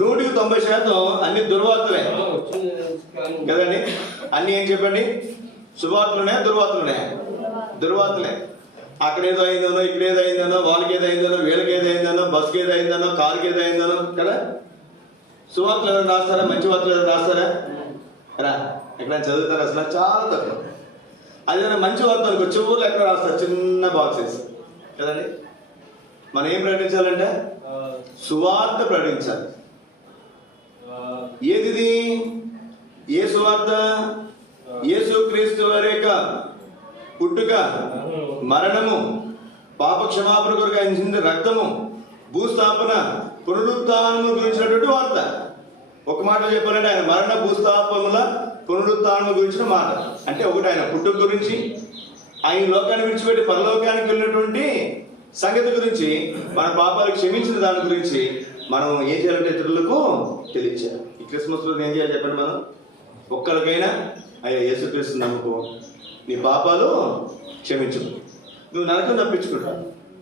100% అన్ని దుర్వార్తలే కదండి. అన్ని ఏం చెప్పండి? శుభవార్తలునే, దుర్వార్తలే. అక్కడ ఏదో అయిందనో, ఇక్కడ ఏదో అయిందనో, వాళ్ళకి ఏదో అయిందనో, వీళ్ళకి ఏదో అయిందనో, బస్కి ఏదో అయిందనో, కారుకి ఏదో అయిందనో కదా. సువార్తలు ఎవరైనా రాస్తారా? మంచి వార్తలు ఎవరైనా రాస్తారా? ఎక్కడైనా చదువుతారా? అసలు చాలా తక్కువ. అదేమైనా మంచి వార్త అనుకో, చివరిలో ఎక్కడ రాస్తారు, చిన్న బాక్సెస్ కదండి. మనం ఏం ప్రకటించాలంటే సువార్త ప్రకటించాలి. ఏది? ఏ సువార్త? యేసుక్రీస్తు వారి యొక్క పుట్టుక, మరణము, పాప క్షమాపణ కొరకు ఆయన చిందిన రక్తము, భూస్థాపన, పునరుత్థానము గురించినటువంటి వార్త. ఒక మాట చెప్పాలంటే ఆయన మరణ, భూస్థాపముల, పునరుత్థానము గురించిన మాట. అంటే ఒకటి ఆయన పుట్టుక గురించి, ఆయన లోకాన్ని విడిచిపెట్టి పరలోకానికి వెళ్ళినటువంటి సంగతి గురించి, మన పాపాలు క్షమించిన దాని గురించి మనం ఏం చేయాలంటే ఇతరులకు తెలియచేయాలి. ఈ క్రిస్మస్ రోజు ఏం చేయాలి చెప్పండి? మనం ఒక్కరికైనా అయ్యా యేసుక్రీస్తు నమ్ముకో, నీ పాపాలు క్షమించు, నువ్వు నరకం తప్పించుకుంటావు,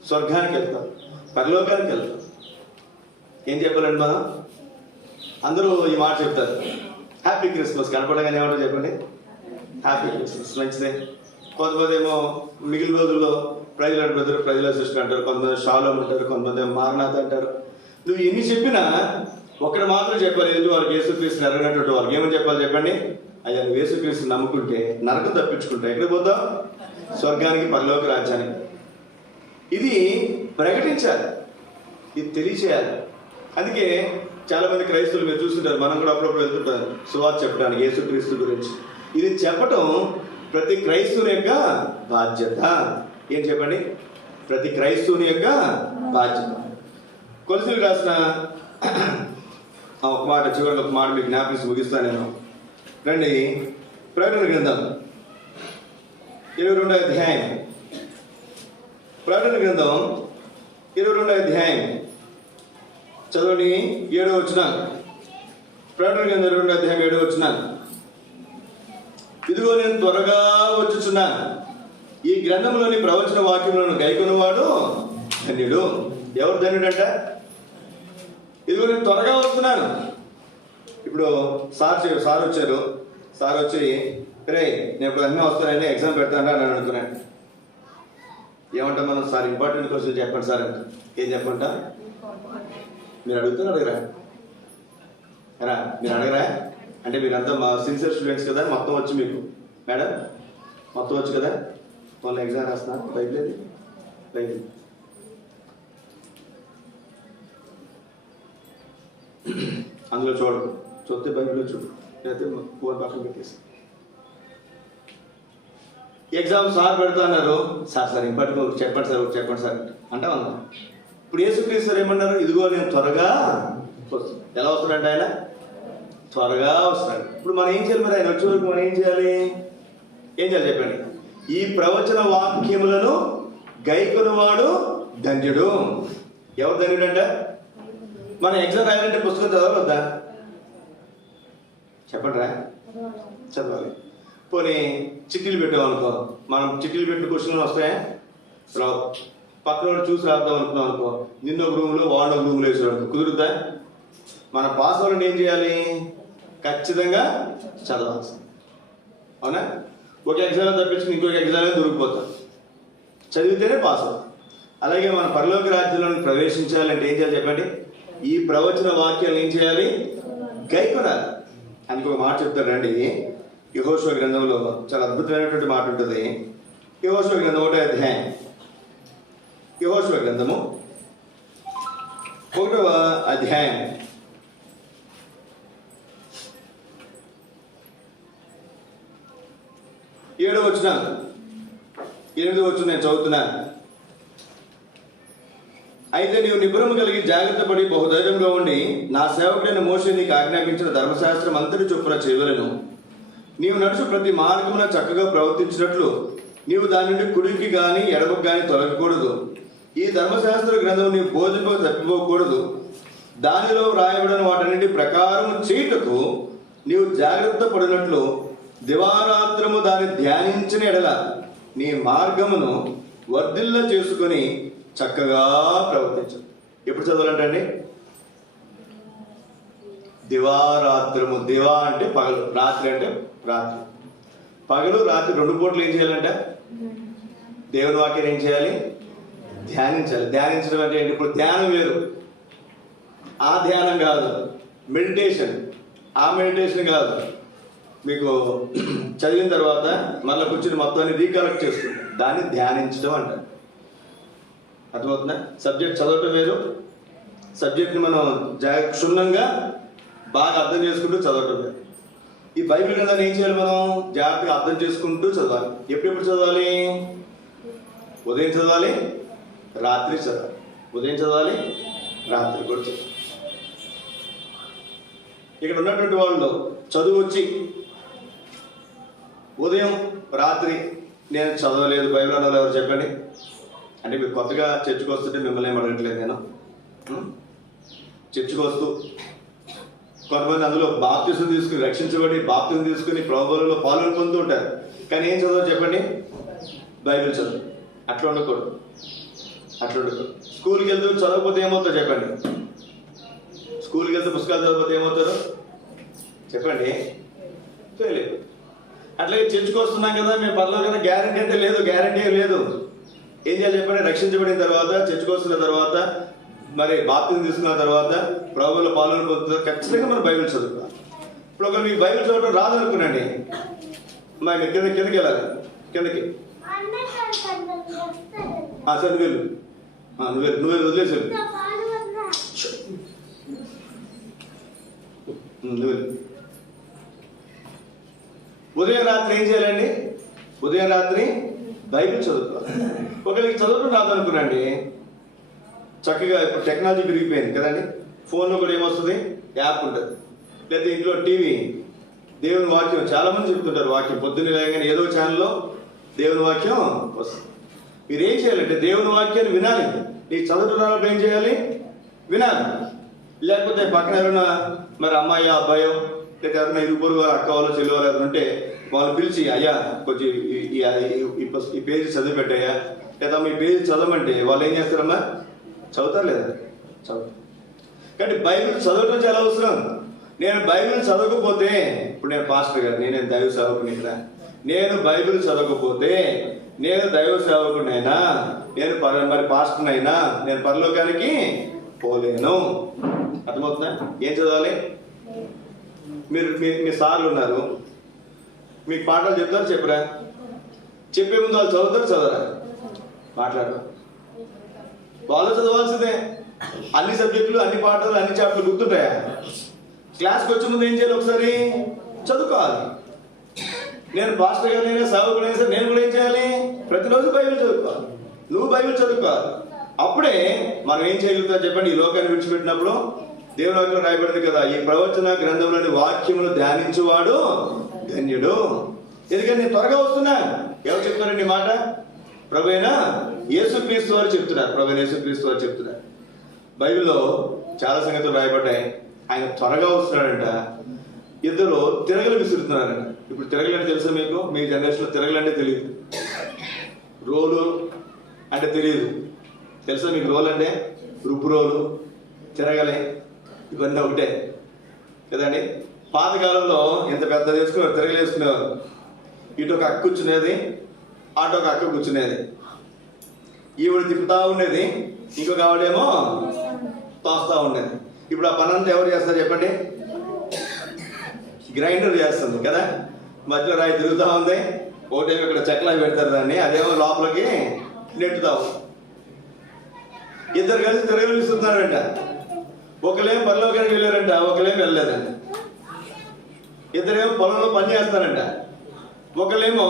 స్వర్గానికి వెళ్తావు, పరలోకానికి వెళ్తావు. ఏం చెప్పాలండి మనం? అందరూ ఈ మాట చెప్తారు, హ్యాపీ క్రిస్మస్. కనపడగానే ఏమంటారు చెప్పండి? హ్యాపీ క్రిస్మస్, మంచిదే. కొంతమంది ఏమో మిగిలిన రోజుల్లో ప్రజల బ్రదర్, ప్రజల సిస్టర్ అంటారు, కొంతమంది షాలోమ్ అంటారు, కొంతమంది మారనాథ అంటారు. నువ్వు ఎన్ని చెప్పినా ఒక్కడ మాత్రం చెప్పాలి, ఎదుటి వాళ్ళకి యేసుక్రీస్తు ఎరగినటువంటి వాళ్ళకి ఏమని చెప్పాలి చెప్పండి? అయ్యా నువ్వు యేసుక్రీస్తు నమ్ముకుంటే నరకం తప్పించుకుంటావు. ఎక్కడికి పోతావు? స్వర్గానికి, పరలోక రాజ్యానికి. ఇది ప్రకటించాలి, ఇది తెలియచేయాలి. అందుకే చాలా మంది క్రైస్తవులు మీరు చూస్తుంటారు, మనం కూడా అప్పుడప్పుడు వెళ్తుంటారు సువార్త చెప్పడానికి యేసుక్రీస్తు గురించి. ఇది చెప్పటం ప్రతి క్రైస్తవుని యొక్క బాధ్యత. ఏం చెప్పండి? ప్రతి క్రైస్తవుని యొక్క బాధ్యత. కొలసీలకు రాసిన ఒక మాట, చివరికి ఒక మాట మీకు జ్ఞాపిస్తూ ముగిస్తాను నేను. రండి, ప్రకటన గ్రంథం 22వ అధ్యాయం. ప్రకటన గ్రంథం 22వ అధ్యాయం చదవండి, 7వ వచనం. ప్రకటన గ్రంథం 22వ అధ్యాయం 7వ వచనం. ఇదిగో నేను త్వరగా వచ్చుచున్నాను, ఈ గ్రంథంలోని ప్రవచన వాక్యములను గైకొనువాడు ధన్యుడు. ఎవరు ధన్యుడంట? ఇదిగో నేను త్వరగా వస్తున్నాను. ఇప్పుడు సార్ వచ్చారు. సార్ వచ్చి, రే నేను ఇప్పుడు అన్నీ వస్తానండి, ఎగ్జామ్ పెడతాను అని అనుకున్నాను. ఏమంటాం మనం? సార్ ఇంపార్టెంట్ క్వశ్చన్ చెప్పండి సార్ అంటే ఏం చెప్పంట? మీరు అడుగుతారు, అడగరా? మీరు అడగరా? అంటే మీరంతా మా సిన్సియర్ స్టూడెంట్స్ కదా, మొత్తం వచ్చి మీకు మేడం మొత్తం వచ్చు కదా, వాళ్ళ ఎగ్జామ్ రాస్తున్నా. బైబిల్ అందులో చూస్తే బైబిల్లో చూడు, లేకపోతే ఫోన్ పక్కన పెట్టేసి. ఎగ్జామ్ సార్ పెడతా అన్నారు. సార్ ఇంపార్టెంట్ చెప్పండి సార్ అంటాం అన్నా. ఇప్పుడు యేసుక్రీస్తు సార్ ఏమన్నారు? ఇదిగో నేను త్వరగా వస్తాను. ఎలా వస్తాడంటే ఆయన త్వరగా వస్తాడు. ఇప్పుడు మనం ఏం చేయాలి? మరి ఆయన వచ్చే వరకు మనం ఏం చేయాలి చెప్పండి? ఈ ప్రవచన వాక్యములను గైకొనువాడు ధన్యుడు. ఎవరు ధన్యుడు అంట? మనం ఎగ్జామ్ రాయాలంటే పుస్తకం చదవద్దా? చెప్పండి రా, చదవాలి. పోనీ చిట్టీలు పెట్టామనుకో, మనం చిట్టీలు పెట్టిన క్వశ్చన్లు వస్తాయా? రావు. పక్కన వాళ్ళు చూసి రాద్దాం అనుకున్నాం అనుకో, నిన్న ఒక రూమ్లో వాళ్ళ ఒక రూమ్లో వేసాడు, కుదురుద్దా? మన పాస్ అవ్వాలంటే ఏం చేయాలి? ఖచ్చితంగా చదవాల్సి. అవునా? ఒక ఎగ్జామ్ తప్పించుకుని ఇంకొక ఎగ్జామ్ దొరికిపోతాం. చదివితేనే పాస్ అవుతాం. అలాగే మన పరలోక రాజ్యంలోకి ప్రవేశించాలంటే ఏం చేయాలి చెప్పండి? ఈ ప్రవచన వాక్యాలు ఏం చేయాలి? గైకొనాలి. అందుకు ఒక మాట చెప్తారు రండి. యెహోషువ గ్రంథంలో చాలా అద్భుతమైనటువంటి మాట ఉంటుంది. యెహోషువ గ్రంథం 1వ అధ్యాయం. యెహోషువ గ్రంథము 1వ అధ్యాయం 7వ వచనం, 8వ వచనం నేను చదువుతున్నాను. అయితే నీవు నిపుణము కలిగి జాగ్రత్త పడి బహుధైర్యంగా ఉండి నా సేవకుడైన మోషే నీకు ఆజ్ఞాపించిన ధర్మశాస్త్రం అంతటి చొప్పున చేయవలెను. నీవు నడుచు ప్రతి మార్గమున చక్కగా ప్రవర్తించినట్లు నీవు దాని నుండి కుడికి కానీ ఎడమకు కానీ తొలగకూడదు. ఈ ధర్మశాస్త్ర గ్రంథం నీవు బోధింపక తప్పిపోకూడదు. దానిలో వ్రాయబడిన వాటన్నిటి ప్రకారం చేయుటకు నీవు జాగ్రత్త పడినట్లు దివారాత్రము దాన్ని ధ్యానించిన ఎడల నీ మార్గమును వర్ధిల్ల చేసుకొని చక్కగా ప్రవర్తించు. ఎప్పుడు చదవాలంటే దివారాత్రము. దివా అంటే పగలు, రాత్రి అంటే రాత్రి. పగలు రాత్రి 2 పూటలు ఏం చేయాలంట? దేవుని వాక్యం ఏం చేయాలి? ధ్యానించాలి. ధ్యానించడం అంటే ఏంటి? ఇప్పుడు ధ్యానం వేరు, ఆ ధ్యానం కాదు. మెడిటేషన్, ఆ మెడిటేషన్ కాదు. మీకు చదివిన తర్వాత మళ్ళీ కూర్చొని మొత్తాన్ని రీకలెక్ట్ చేసుకుంటాం, దాన్ని ధ్యానించడం అంటారు. అర్థమవుతుందా? సబ్జెక్ట్ చదవటం వేరు, సబ్జెక్ట్ని మనం క్షుణ్ణంగా బాగా అర్థం చేసుకుంటూ చదవటం వేరు. ఈ బైబిల్ గ్రంథాన్ని ఏం చేయాలి? మనం జాగ్రత్తగా అర్థం చేసుకుంటూ చదవాలి. ఎప్పుడెప్పుడు చదవాలి? ఉదయం చదవాలి, రాత్రి చదవాలి. ఉదయం చదవాలి, రాత్రి కూడా చదవాలి. ఇక్కడ ఉన్నటువంటి వాళ్ళు చదువు వచ్చి ఉదయం రాత్రి నేను చదవలేదు బైబిల్ అన్న ఎవరు చెప్పండి? అంటే మీరు కొత్తగా చర్చకు వస్తుంటే మిమ్మల్ని ఏం అడగట్లేదు నేను. చర్చకు వస్తూ కొంతమంది అందులో బాప్తిసం తీసుకుని రక్షించబడి బాప్తిసం తీసుకుని ప్రభువులలో పాలన పొందుతూ ఉంటారు. కానీ ఏం చదవదు చెప్పండి? బైబిల్ చదువు. అట్లా ఉండకూడదు, అట్లా ఉండకూడదు. స్కూల్కి వెళ్తూ చదవకపోతే ఏమవుతారు చెప్పండి? స్కూల్కి వెళ్తే పుస్తకాలు చదవకపోతే ఏమవుతారు చెప్పండి? ఫెయిల్ అయిపోతుంది. అట్లాగే చర్చకు వస్తున్నాం కదా, మేము పర్లేదు కదా, గ్యారంటీ అంటే లేదు, గ్యారంటీ లేదు. ఏం చేయాలి చెప్పండి? రక్షించబడిన తర్వాత, చర్చకు వస్తున్న తర్వాత, మరి బాప్తిసం తీసుకున్న తర్వాత, ప్రభువులో పాలన పొందుతున్న ఖచ్చితంగా మనం బైబిల్ చదువుతాం. ఇప్పుడు ఒకవేళ మీకు బైబిల్ చదవడం రాదనుకున్నాండి, మరి కిందకి వెళ్ళాలి. కిందకి సార్ నువ్వు వదిలేసారు. ఉదయం రాత్రి ఏం చేయాలండి? ఉదయం రాత్రి బైబిల్ చదువుకోవాలి. ఒకరికి చదవడం రాదనుకున్నాండి, చక్కగా ఇప్పుడు టెక్నాలజీ పెరిగిపోయింది కదండి. ఫోన్లో కూడా ఏమొస్తుంది? యాప్ ఉంటుంది. లేదా ఇంట్లో టీవీ, దేవుని వాక్యం చాలామంది చెప్తుంటారు. వాక్యం పొద్దున్నే లేగానే ఏదో ఛానల్లో దేవుని వాక్యం వస్తుంది. మీరు ఏం చేయాలంటే దేవుని వాక్యాన్ని వినాలి. నీకు చదవడం రానప్పుడు ఏం చేయాలి? వినాలి. లేకపోతే పక్కన ఎవరైనా మరి అమ్మాయి అబ్బాయో లేదా ఎవరైనా ఇరుగు అక్క వాళ్ళు చెల్లి వాళ్ళు ఎవరు ఉంటే వాళ్ళు పిలిచి, అయ్యా కొంచెం ఈ పేజీ చదివి పెట్టాయా, లేదా మీ పేజీ చదవమంటే వాళ్ళు ఏం చేస్తారమ్మా? చదువుతారు లేదా? చదువుతారు. కానీ బైబిల్ చదవటం చాలా అవసరం. నేను బైబిల్ చదవకపోతే, ఇప్పుడు నేను పాస్టర్ గారు, నేను దైవ సేవకుని ఇక్కడ, నేను బైబిల్ చదవకపోతే నేను దైవ సేవకునైనా, నేను మరి పాస్టర్నైనా నేను పరలోకానికి పోలేను. అర్థమవుతుందా? ఏం చదవాలి? మీరు మీ సార్లు ఉన్నారు, మీకు పాఠాలు చెప్తారు, చెప్పరా? చెప్పే ముందు వాళ్ళు చదువుతారు, చదవరా? మాట్లాడరు. వాళ్ళు చదవాల్సిందే. అన్ని సబ్జెక్టులు, అన్ని పాఠాలు, అన్ని చాప్టర్లు గుర్తుంటాయా? క్లాస్కి వచ్చే ముందు ఏం చేయాలి? ఒకసారి చదువుకోవాలి. నేను పాస్టర్ గారినైనా సేవకుడైనా సరే నేను కూడా ఏం చేయాలి? ప్రతిరోజు బైబిల్ చదువుకోవాలి. నువ్వు బైబిల్ చదువుకోవాలి. అప్పుడే మనం ఏం చేయగలుగుతాం చెప్పండి? ఈ లోకాన్ని విడిచిపెట్టినప్పుడు దేవుని వాక్యం రాయబడింది కదా, ఈ ప్రవచన గ్రంథంలోని వాక్యములు ధ్యానించువాడు ధన్యుడు. ఎందుకంటే నేను త్వరగా వస్తున్నా. ఎవరు చెప్తున్నారండి మాట? ప్రభువైన యేసుక్రీస్తు వారు చెప్తున్నారు. ప్రభువైన యేసుక్రీస్తు వారు చెప్తున్నారు. బైబిల్లో చాలా సంగతులు రాయబడ్డాయి. ఆయన త్వరగా వస్తున్నాడంట. ఇద్దరు తిరగలు విసురుతున్నారంట. ఇప్పుడు తిరగలంటే తెలుసా మీకు? మీ జనరేషన్లో తిరగలంటే తెలియదు, రోలు అంటే తెలియదు. తెలుసా మీకు? రోల్ అంటే రుబ్బు రోలు, తిరగలే, ఇవన్నీ ఒకటే కదండి. పాతకాలంలో ఇంత పెద్ద వేసుకునేవారు, తిరగలు వేసుకునేవారు. ఇటు ఒక అక్క కూర్చునేది, అటు ఒక అక్క కూర్చునేది. ఈవిడ తిప్పుతా ఉండేది, ఇంకొక ఆవిడేమో తోస్తా ఉండేది. ఇప్పుడు ఆ పని అంతా ఎవరు చేస్తారు చెప్పండి? గ్రైండర్ చేస్తుంది కదా. మధ్యలో రాయి తిరుగుతూ ఉంది, ఒకటేమో ఇక్కడ చెక్కలా పెడతారు దాన్ని, అదేమో లోపలికి నెట్టుతావు. ఇద్దరు కలిసి తిరగలు ఇస్తున్నారంట. ఒకలేమో పరలోకానికి వెళ్ళారంట, ఒకలేమో వెళ్ళలేదంట. ఇద్దరేమో పొలంలో పని చేస్తారంట. ఒకలేమో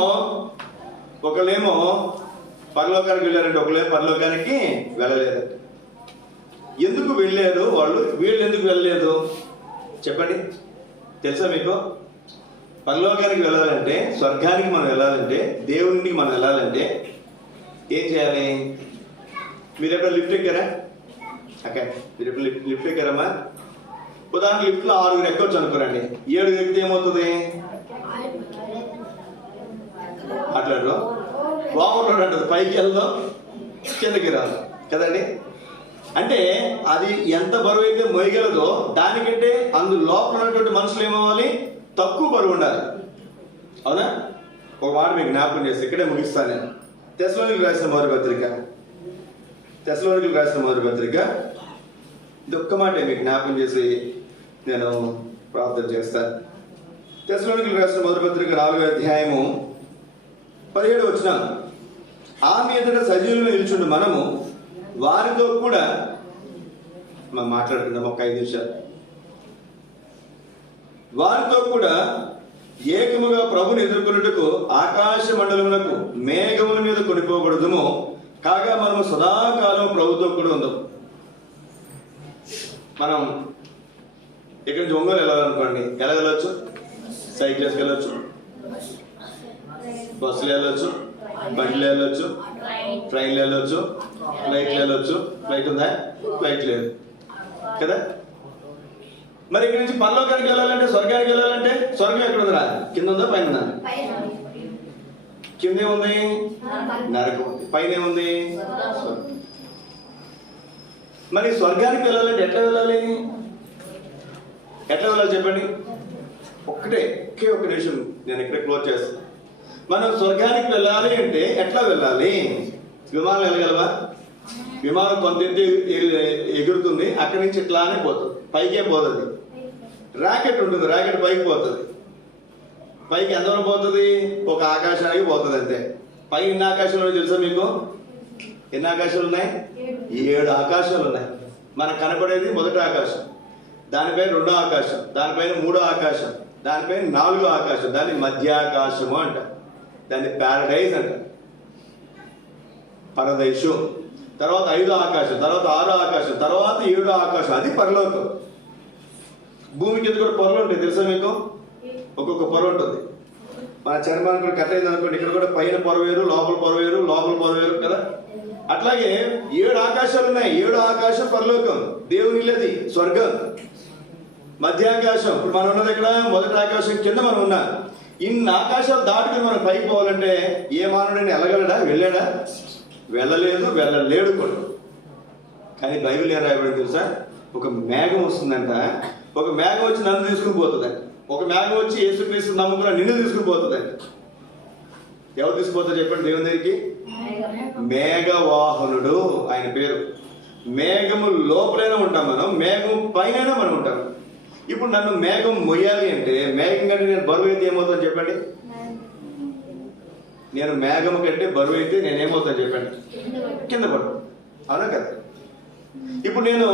పరలోకానికి వెళ్ళారంటే, ఒకలేమో పరలోకానికి వెళ్ళలేదంట. ఎందుకు వెళ్ళారు వాళ్ళు, వీళ్ళు ఎందుకు వెళ్ళలేదు చెప్పండి? తెలుసా మీకు? పరలోకానికి వెళ్ళాలంటే, స్వర్గానికి మనం వెళ్ళాలంటే, దేవునికి మనం వెళ్ళాలంటే ఏం చేయాలి? మీరు ఎప్పుడు లిఫ్ట్ ఎక్కారా? ఓకే, మీరు ఎప్పుడు లిఫ్ట్ ఎక్కారమ్మా? ఉదాహరణ లిఫ్ట్లో 6 ఎక్కొచ్చు అనుకోరండి. 7 ఎక్కితే ఏమవుతుంది? అట్లాడు ఓవర్లోడ్ అంటుంది, పైకి వెళ్దాం కిందకి రాదు కదండి. అంటే అది ఎంత బరువు అయితే మోయగలదో దానికంటే లోపల ఉన్నటువంటి మనుషులు ఏమవ్వాలి? తక్కువ బరువు ఉండాలి. అవునా? ఒక మాట మీకు జ్ఞాపకం చేస్తే ఇక్కడే ముగిస్తాను నేను. తెస్సలోనికీయులకు రాసిన మొదటి పత్రిక ఇది ఒక్క మాట మీకు జ్ఞాపకం చేసి నేను ప్రార్థన చేస్తాను. తెస్సలోనికీయులకు రాసిన మొదటి పత్రిక 4వ అధ్యాయము 17 వచనం. ఆ మీదట సజీవులుగా నిల్చుండి మనము వారితో కూడా మాట్లాడుకుందాం ఒక 5 నిమిషాలు. వారితో కూడా ఏకముగా ప్రభుని ఎదుర్కొనుటకు ఆకాశ మండలములకు మేఘముల మీద కొనిపోబడదుము. కాగా మనము సదాకాలం ప్రభుతో కూడా ఉందాం. మనం ఇక్కడి నుంచి ఒంగోలు వెళ్ళాలనుకోండి, ఎలా వెళ్ళొచ్చు? సైకిల్ వేసుకెళ్ళొచ్చు, బస్సులు వెళ్ళొచ్చు, బండ్లు వెళ్ళొచ్చు, ట్రైన్లు వెళ్ళొచ్చు, ఫ్లైట్లు వెళ్ళొచ్చు. ఫ్లైట్ ఉందా? ఫ్లైట్ లేదు కదా. మరి ఇక్కడి నుంచి పరలోకానికి వెళ్ళాలంటే, స్వర్గానికి వెళ్ళాలంటే, స్వర్గం ఎక్కడ ఉందిరా? కింద ఉందా పైన ఉందా? కిందే ఉంది నరకం ఉంది, పైన ఉంది స్వర్గం. మరి స్వర్గానికి వెళ్ళాలంటే ఎట్లా వెళ్ళాలి? చెప్పండి? ఒకే ఒక నిమిషం, నేను ఇక్కడే క్లోజ్ చేస్తాను. మనం స్వర్గానికి వెళ్ళాలి అంటే ఎట్లా వెళ్ళాలి? విమానం వెళ్ళగలవా? విమానం కొంత ఎగురుతుంది, అక్కడి నుంచి ఇట్లానే పోతుంది, పైకే పోతుంది. రాకెట్ ఉంటుంది, రాకెట్ పైకి పోతుంది. పైకి ఎంతవరకు పోతుంది? ఒక ఆకాశానికి పోతుంది అంతే. పైకి ఎన్ని ఆకాశాలు తెలుసా మీకు? ఎన్ని ఆకాశాలు ఉన్నాయి? 7 ఆకాశాలు ఉన్నాయి. మనకు కనపడేది మొదటి ఆకాశం, దానిపైన 2వ ఆకాశం, దానిపైన 3వ ఆకాశం, దానిపైన 4వ ఆకాశం. దాన్ని మధ్యాకాశము అంట, దాన్ని ప్యారడైజ్ అంట, పరదేశం. తర్వాత 5వ ఆకాశం, తర్వాత 6వ ఆకాశం, తర్వాత 7వ ఆకాశం, అది పరలోకం. భూమి కింద కూడా పొరలు ఉంటాయి తెలుసా మీకు? ఒక్కొక్క పొర ఉంటుంది. మన చర్మానికి కూడా కట్ అయింది అనుకోండి, ఇక్కడ కూడా పైన పొర వేరు, లోపల పొర వేరు, లోపల పొర వేరు కదా. అట్లాగే 7 ఆకాశాలు ఉన్నాయి. 7వ ఆకాశం పరలోకం, దేవుని ఇల్లది స్వర్గం. మధ్యాకాశం, ఇప్పుడు మనం ఉన్నది ఇక్కడ మొదటి ఆకాశం కింద మనం ఉన్నాం. ఇన్ని ఆకాశాలు దాటుకుని మనం పైకి పోవాలంటే ఏ మానవుడైనా వెళ్ళగలడా? వెళ్ళాడా? వెళ్ళలేదు, వెళ్ళలేడు కూడా. కానీ బైబిల్ ఏం రాయబడింది తెలుసా? ఒక మేఘం వస్తుందంట. ఒక మేఘం వచ్చి నన్ను తీసుకుని పోతుందంట. ఒక మేఘం వచ్చి యేసుక్రీస్తు నమ్ముకున్న నిన్ను తీసుకుని పోతుందంట. ఎవరు తీసుకుపోతారు చెప్పండి దేవుని దగ్గరికి? మేఘవాహనుడు ఆయన పేరు. మేఘము లోపలైనా ఉంటాం మనం, మేఘం పైన మనం ఉంటాం. ఇప్పుడు నన్ను మేఘం మొయ్యాలి అంటే, మేఘం కంటే నేను బరువు అయితే ఏమవుతాను చెప్పండి? నేను మేఘం కంటే బరువు అయితే నేనేమవుతాను చెప్పండి? కింద పడు. అవునా కదా? ఇప్పుడు నేను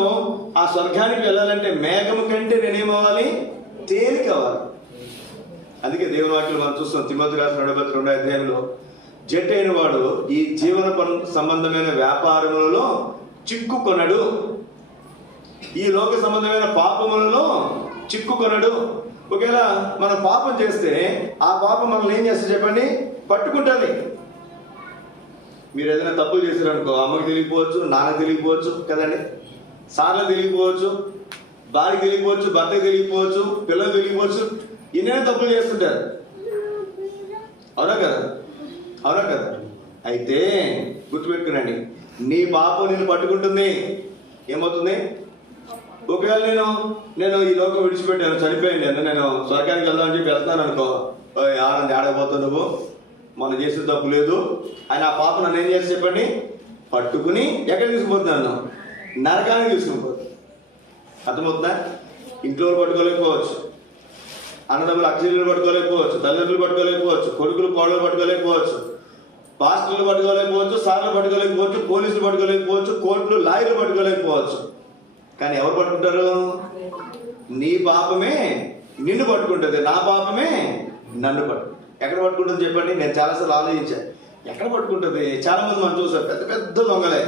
ఆ స్వర్గానికి వెళ్ళాలంటే మేఘం కంటే నేనేమవ్వాలి? తేలిక అవ్వాలి. అందుకే దేవుని వాక్యం మనం చూస్తాం. తిమోతి రాసిన 2 అధ్యాయంలో, జట్టైన వాడు ఈ జీవన సంబంధమైన వ్యాపారములలో చిక్కుకొనడు, ఈ లోక సంబంధమైన పాపములలో చిక్కుకొనడు. ఒకవేళ మనం పాపం చేస్తే ఆ పాపం మనల్ని ఏం చేస్తే చెప్పండి? పట్టుకుంటుంది. మీరు ఏదైనా తప్పులు చేశారనుకో, అమ్మకి తెలియకపోవచ్చు, నాన్నకి తెలియకపోవచ్చు కదండి, సార్లకు తెలియకపోవచ్చు, భార్యకి తెలియకపోవచ్చు, భర్తకి తెలియకపోవచ్చు, పిల్లలు తెలియకపోవచ్చు, ఎన్నైనా తప్పులు చేస్తుంటారు. అవునా కదా? అవునా కదా? అయితే గుర్తుపెట్టుకునండి, నీ పాపం నిన్ను పట్టుకుంటుంది. ఏమవుతుంది? ఒకవేళ నేను ఈ లోకం విడిచిపెట్టాను, చనిపోయాను, నేను స్వర్గానికి వెళ్దామని చెప్పి వెళ్తున్నాను అనుకో, ఆనంది ఆడకపోతావు, నువ్వు మనం చేసిన తప్పు లేదు అని ఆ పాప నన్ను ఏం చేసి చెప్పండి, పట్టుకుని ఎక్కడ తీసుకుపోతున్నాను? నరకానికి తీసుకుపోతుంది. అర్థమవుతుందా? ఇంట్లో పట్టుకోలేకపోవచ్చు, అన్నదమ్ములు అక్షరులు పట్టుకోలేకపోవచ్చు, తల్లిదండ్రులు పట్టుకోలేకపోవచ్చు, కొడుకులు కోడలు పట్టుకోలేకపోవచ్చు, పాస్టర్లు పట్టుకోలేకపోవచ్చు, సార్లు పట్టుకోలేకపోవచ్చు, పోలీసులు పట్టుకోలేకపోవచ్చు, కోర్టులు లాయర్లు పట్టుకోలేకపోవచ్చు. కానీ ఎవరు పట్టుకుంటారు? నీ పాపమే నిన్ను పట్టుకుంటుంది, నా పాపమే నన్ను పట్టుకుంటుంది. ఎక్కడ పట్టుకుంటుంది చెప్పండి? నేను చాలాసార్లు ఆలోచించాను, ఎక్కడ పట్టుకుంటుంది? చాలా మంది మనం చూసారు, పెద్ద పెద్ద దొంగలే,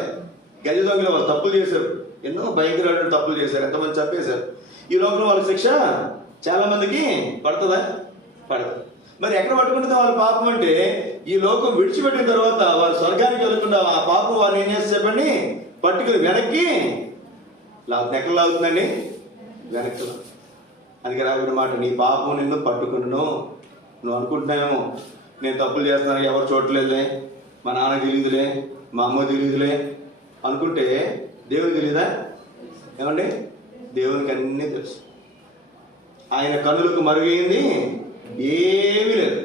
గజ దొంగలే, వాళ్ళు తప్పులు చేశారు, ఎన్నో భయంకరమైన తప్పులు చేశారు, ఎంతమంది చంపేశారు. ఈ లోకంలో వాళ్ళ శిక్ష చాలా మందికి పడుతుందా? పడదు. మరి ఎక్కడ పట్టుకుంటుంది వాళ్ళ పాపం అంటే, ఈ లోకం విడిచిపెట్టిన తర్వాత వాళ్ళు స్వర్గానికి వెళ్ళకుండా ఆ పాపం వారిని ఏం చేస్తే చెప్పండి, పట్టుకుని వెనక్కి ఎక్కడ లాగుతుందండి? వెనక్కి. అందుకే రాబడిన మాట, నీ పాపం నిన్ను పట్టుకును. నువ్వు అనుకుంటున్నావేమో, నేను తప్పులు చేస్తున్నాను, ఎవరు చూడలేదులే, మా నాన్న తెలియదులే, మా అమ్మ తెలియదులే అనుకుంటే దేవుడు తెలియదా? ఏమండి? దేవునికి అన్నీ తెలుసు. ఆయన కన్నులకు మరుగైంది ఏమీ లేదు.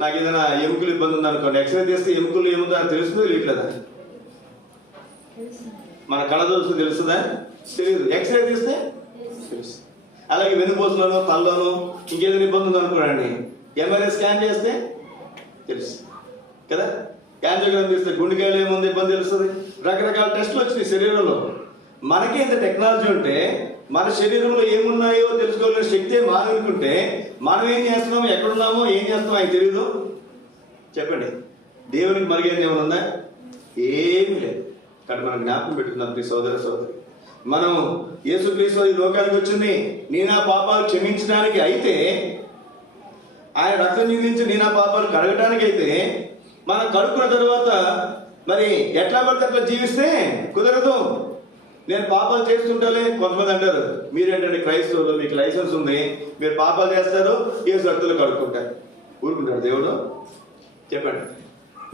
నాకు ఏదైనా ఎముకలు ఇబ్బంది ఉందనుకోండి, ఎక్స్రే తీస్తే ఎముకలు ఏముందో అని తెలుస్తుందో తెలియట్లేదా? మన కళ చూస్తే తెలుస్తుందా? తెలియదు. ఎక్స్రే తీస్తే తెలుసు. అలాగే వెన్నుపూసలోనో తల్లోనో ఇంకేదైనా ఇబ్బంది ఉందో అనుకోండి, ఎంఆర్ఐ స్కాన్ చేస్తే తెలుసు కదా. యాంజియోగ్రామ్ తీస్తే గుండెకాయలు ఏముంది ఇబ్బంది తెలుస్తుంది. రకరకాల టెస్టులు వచ్చినాయి శరీరంలో. మనకి ఇంత టెక్నాలజీ ఉంటే, మన శరీరంలో ఏమున్నాయో తెలుసుకోవాలనే శక్తి మానవుకుంటే, మనం ఏం చేస్తున్నామో, ఎక్కడున్నామో, ఏం చేస్తున్నామో ఆయన తెలియదు. చెప్పండి, దేవునికి మరిగేది ఏమైనా ఉందా? ఏమీ లేదు. కాబట్టి మనం జ్ఞాపకం పెట్టుకుందాం ప్రియ సోదర సోదరి, మనం యేసుక్రీస్తు ఈ లోకానికి వచ్చింది నీ నా పాపాలు క్షమించడానికి అయితే, ఆయన రక్తం చిందించి నీ నా పాపాలు కడగటానికి అయితే, మనం కడుక్కున్న తర్వాత మరి ఎట్లా పడితే అట్లా జీవిస్తే కుదరదు. నేను పాపాలు చేస్తుంటాలే. కొంతమంది అంటారు, మీరేంటంటే క్రైస్తవులు, మీకు లైసెన్స్ ఉంది, మీరు పాపాలు చేస్తారు, యేసు రక్తంలో కడుక్కుంటారు. ఊరుకుంటాడు దేవుడు? చెప్పండి.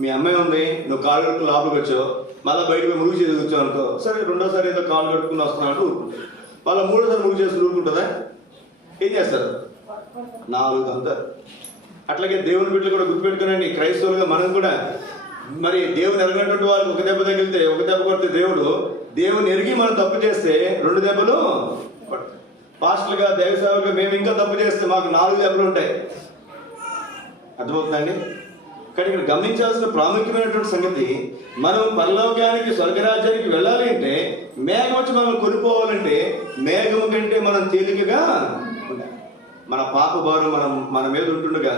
మీ అమ్మాయి ఉంది, నువ్వు కాలు కడుక్కుని లోపలికి వచ్చావు, మళ్ళీ బయటకు మురుగు చేసి వచ్చావు అనుకో, సరే రెండోసారి ఏదో కాలు కడుక్కుని వస్తున్నాడు ఊరుకుంటాడు. మళ్ళీ మూడోసారి మురుగు చేసి ఊరుకుంటుందా? ఏం చేస్తారు? 4 తంతారు. అట్లాగే దేవుని బిడ్డలు కూడా గుర్తుపెట్టుకునండి, క్రైస్తవులుగా మనం కూడా మరి దేవుని ఎరగినటువంటి వాళ్ళకి ఒక దెబ్బ తగిలితే, ఒక దెబ్బ కొడితే దేవుని ఎరిగి మనం తప్పు చేస్తే 2 దెబ్బలు పడతాయి. పాస్టర్లుగా దైవ సేవకులుగా మేము ఇంకా తప్పు చేస్తే మాకు 4 దెబ్బలు ఉంటాయి. అర్థమవుతుందండి? కానీ ఇక్కడ గమనించాల్సిన ప్రాముఖ్యమైనటువంటి సంగతి, మనం పరలోకానికి స్వర్గరాజ్యానికి వెళ్ళాలి అంటే, మేఘం వచ్చి మనం కొనుక్కోవాలంటే మేఘం కంటే మనం తేలికగా ఉండాలి. మన పాప భారం మన మీద ఉంటుండగా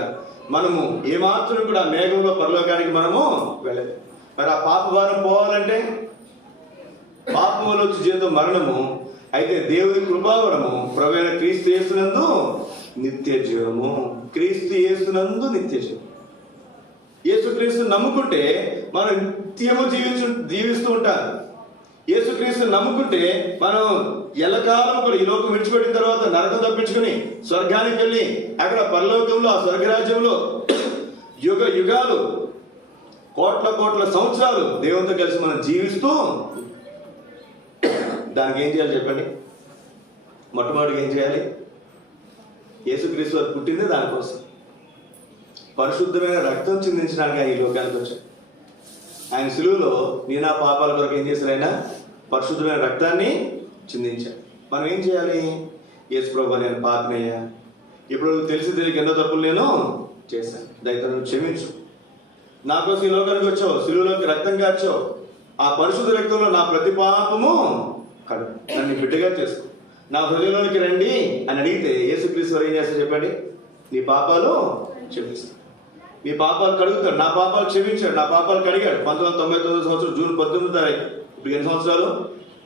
మనము ఏమాత్రం కూడా మేఘంలో పరలోకానికి మనము వెళ్ళలేదు. మరి ఆ పాప భారం పోవాలంటే, పాపములో వచ్చి జీవితం మరణము, అయితే దేవుని కృపావరము ప్రభువైన క్రీస్తు యేసునందు నిత్య జీవము. క్రీస్తు యేసునందు నిత్య జీవం. యేసుక్రీస్తు నమ్ముకుంటే మనం నిత్యము జీవిస్తూ ఉంటాం. యేసుక్రీస్తు నమ్ముకుంటే మనం ఎల్లకాలం కూడా ఈ లోకం విడిచిపెట్టిన తర్వాత నరకం తప్పించుకుని స్వర్గానికి వెళ్ళి అక్కడ పరలోకంలో ఆ స్వర్గరాజ్యంలో యుగ యుగాలు కోట్ల సంవత్సరాలు దేవునితో కలిసి మనం జీవిస్తూ, దానికి ఏం చేయాలి చెప్పండి? మొట్టమొదటిగా ఏం చేయాలి? యేసుక్రీస్తు వారు పుట్టింది దానికోసం. పరిశుద్ధమైన రక్తం చిందించడానికి ఆయన ఈ లోకానికి వచ్చాడు. ఆయన సిలువలో నీ నా పాపాల కొరకు ఏం చేశారు? ఆయన పరిశుద్ధమైన రక్తాన్ని చిందించాడు. మనం ఏం చేయాలి? యేసు ప్రభువా, నేను పాపినయ్యా, ఇప్పుడు తెలిసి తెలియక ఎన్నో తప్పులు నేను చేశాను, దయతో నువ్వు క్షమించు. నా కోసం ఈ లోకానికి వచ్చావు, సిలువలోకి రక్తం కార్చావు, ఆ పరిశుద్ధ రక్తంలో నా ప్రతి పాపము కడుగు, నన్ను బిడ్డగా చేసుకో, నా హృదయంలోనికి రండి అని అడిగితే యేసుక్రీస్తు వారు ఏం చేస్తారు చెప్పండి? నీ పాపాలు క్షమిస్తాడు, నీ పాపాలు కడుగుతాడు. నా పాపాలు క్షమించాడు, నా పాపాలు కడిగాడు. 1999 సంవత్సరం జూన్ 18వ తారీఖు. ఇప్పుడు ఎన్ని సంవత్సరాలు?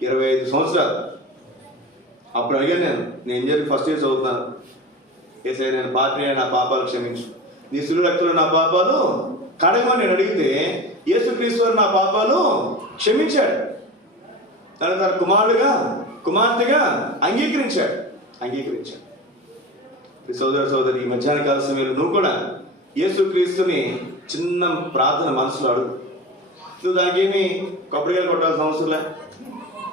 25 సంవత్సరాలు. అప్పుడు అడిగాను నేను ఇంజనీరింగ్ ఫస్ట్ ఇయర్ చదువుతున్నాను. ఏసయ్యా, నేను పాపిని, నా పాపాలు క్షమించు, నీ సిలువ రక్తంలో నా పాపాలు కడగమని నేను అడిగితే యేసుక్రీస్తు వారు నా పాపాలు క్షమించాడు. తన కుమారుడుగా కుమార్తెగా అంగీకరించాడు. ఈ సోదరి ఈ మధ్యాహ్న కాల సమయంలో నువ్వు కూడా యేసుక్రీస్తుని చిన్న ప్రార్థన మనసులో అడుగు. నువ్వు దానికి ఏమి కొబ్బరికాయలు కొట్టాల్సిన అవసరంలే,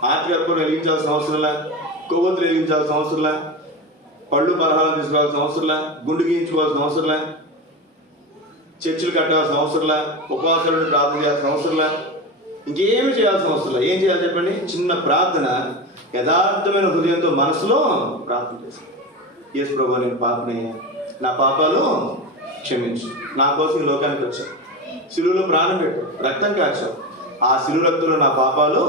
ఆటకర్పూరం వెలిగించాల్సిన అవసరంలే, కొవ్వొత్తులు వెలిగించాల్సిన అవసరంలే, పళ్ళు పలహారాలు తీసుకోవాల్సిన అవసరంలే, గుండు గీయించుకోవాల్సిన అవసరంలే, చర్చిలు కట్టాల్సిన అవసరంలే, ఉపవాసాలను ప్రార్థన చేయాల్సిన అవసరంలే, ఇంకేమి చేయాల్సిన అవసరంలే. ఏం చేయాలి చెప్పండి? చిన్న ప్రార్థన యథార్థమైన హృదయంతో మనసులో ప్రార్థన చేస్తాను. యేసు ప్రభువా, నేను పాపనయ్యా, నా పాపాలు క్షమించు. నా కోసం ఈ లోకానికి వచ్చావు, శిలువలో ప్రాణం పెట్టు, రక్తం కాచావు. ఆ శిలువ రక్తంలో నా పాపాలు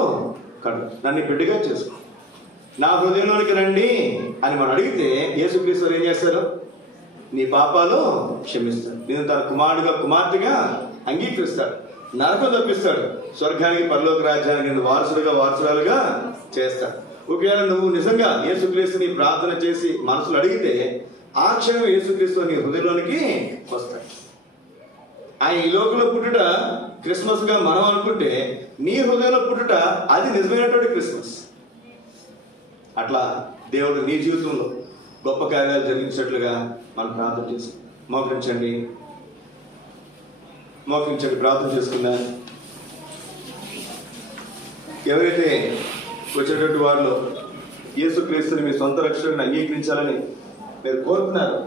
కడు, నన్ను బిడ్డగా చేసుకో, నా హృదయంలోనికి రండి అని మనం అడిగితే యేసుక్రీస్తు ఏం చేస్తారు? నీ పాపాలు క్షమిస్తాడు. నేను తన కుమారుడుగా కుమార్తెగా అంగీకరిస్తాడు, నరకం తప్పిస్తాడు, స్వర్గానికి పరలోక రాజ్యానికి నేను వారసురాలుగా చేస్తాడు. ఒకవేళ నువ్వు నిజంగా యేసుక్రీస్తుని ప్రార్థన చేసి మనసులో అడిగితే ఆ క్షణం యేసుక్రీస్తు నీ హృదయంలోనికి వస్తాడు. ఆయన ఈ లోకంలో పుట్టుట క్రిస్మస్ గా మనం అనుకుంటే, నీ హృదయంలో పుట్టుట అది నిజమైనటువంటి క్రిస్మస్. అట్లా దేవుడు నీ జీవితంలో గొప్ప కార్యాలు జరిగించినట్లుగా మనం ప్రార్థన చేస్తాం. మోకరించండి, ప్రార్థన చేసుకున్నా. ఎవరైతే వచ్చేటటువంటి వారిలో యేసుక్రీస్తుని మీ సొంత రక్షకుడిని అంగీకరించాలని మీరు కోరుతున్నారు,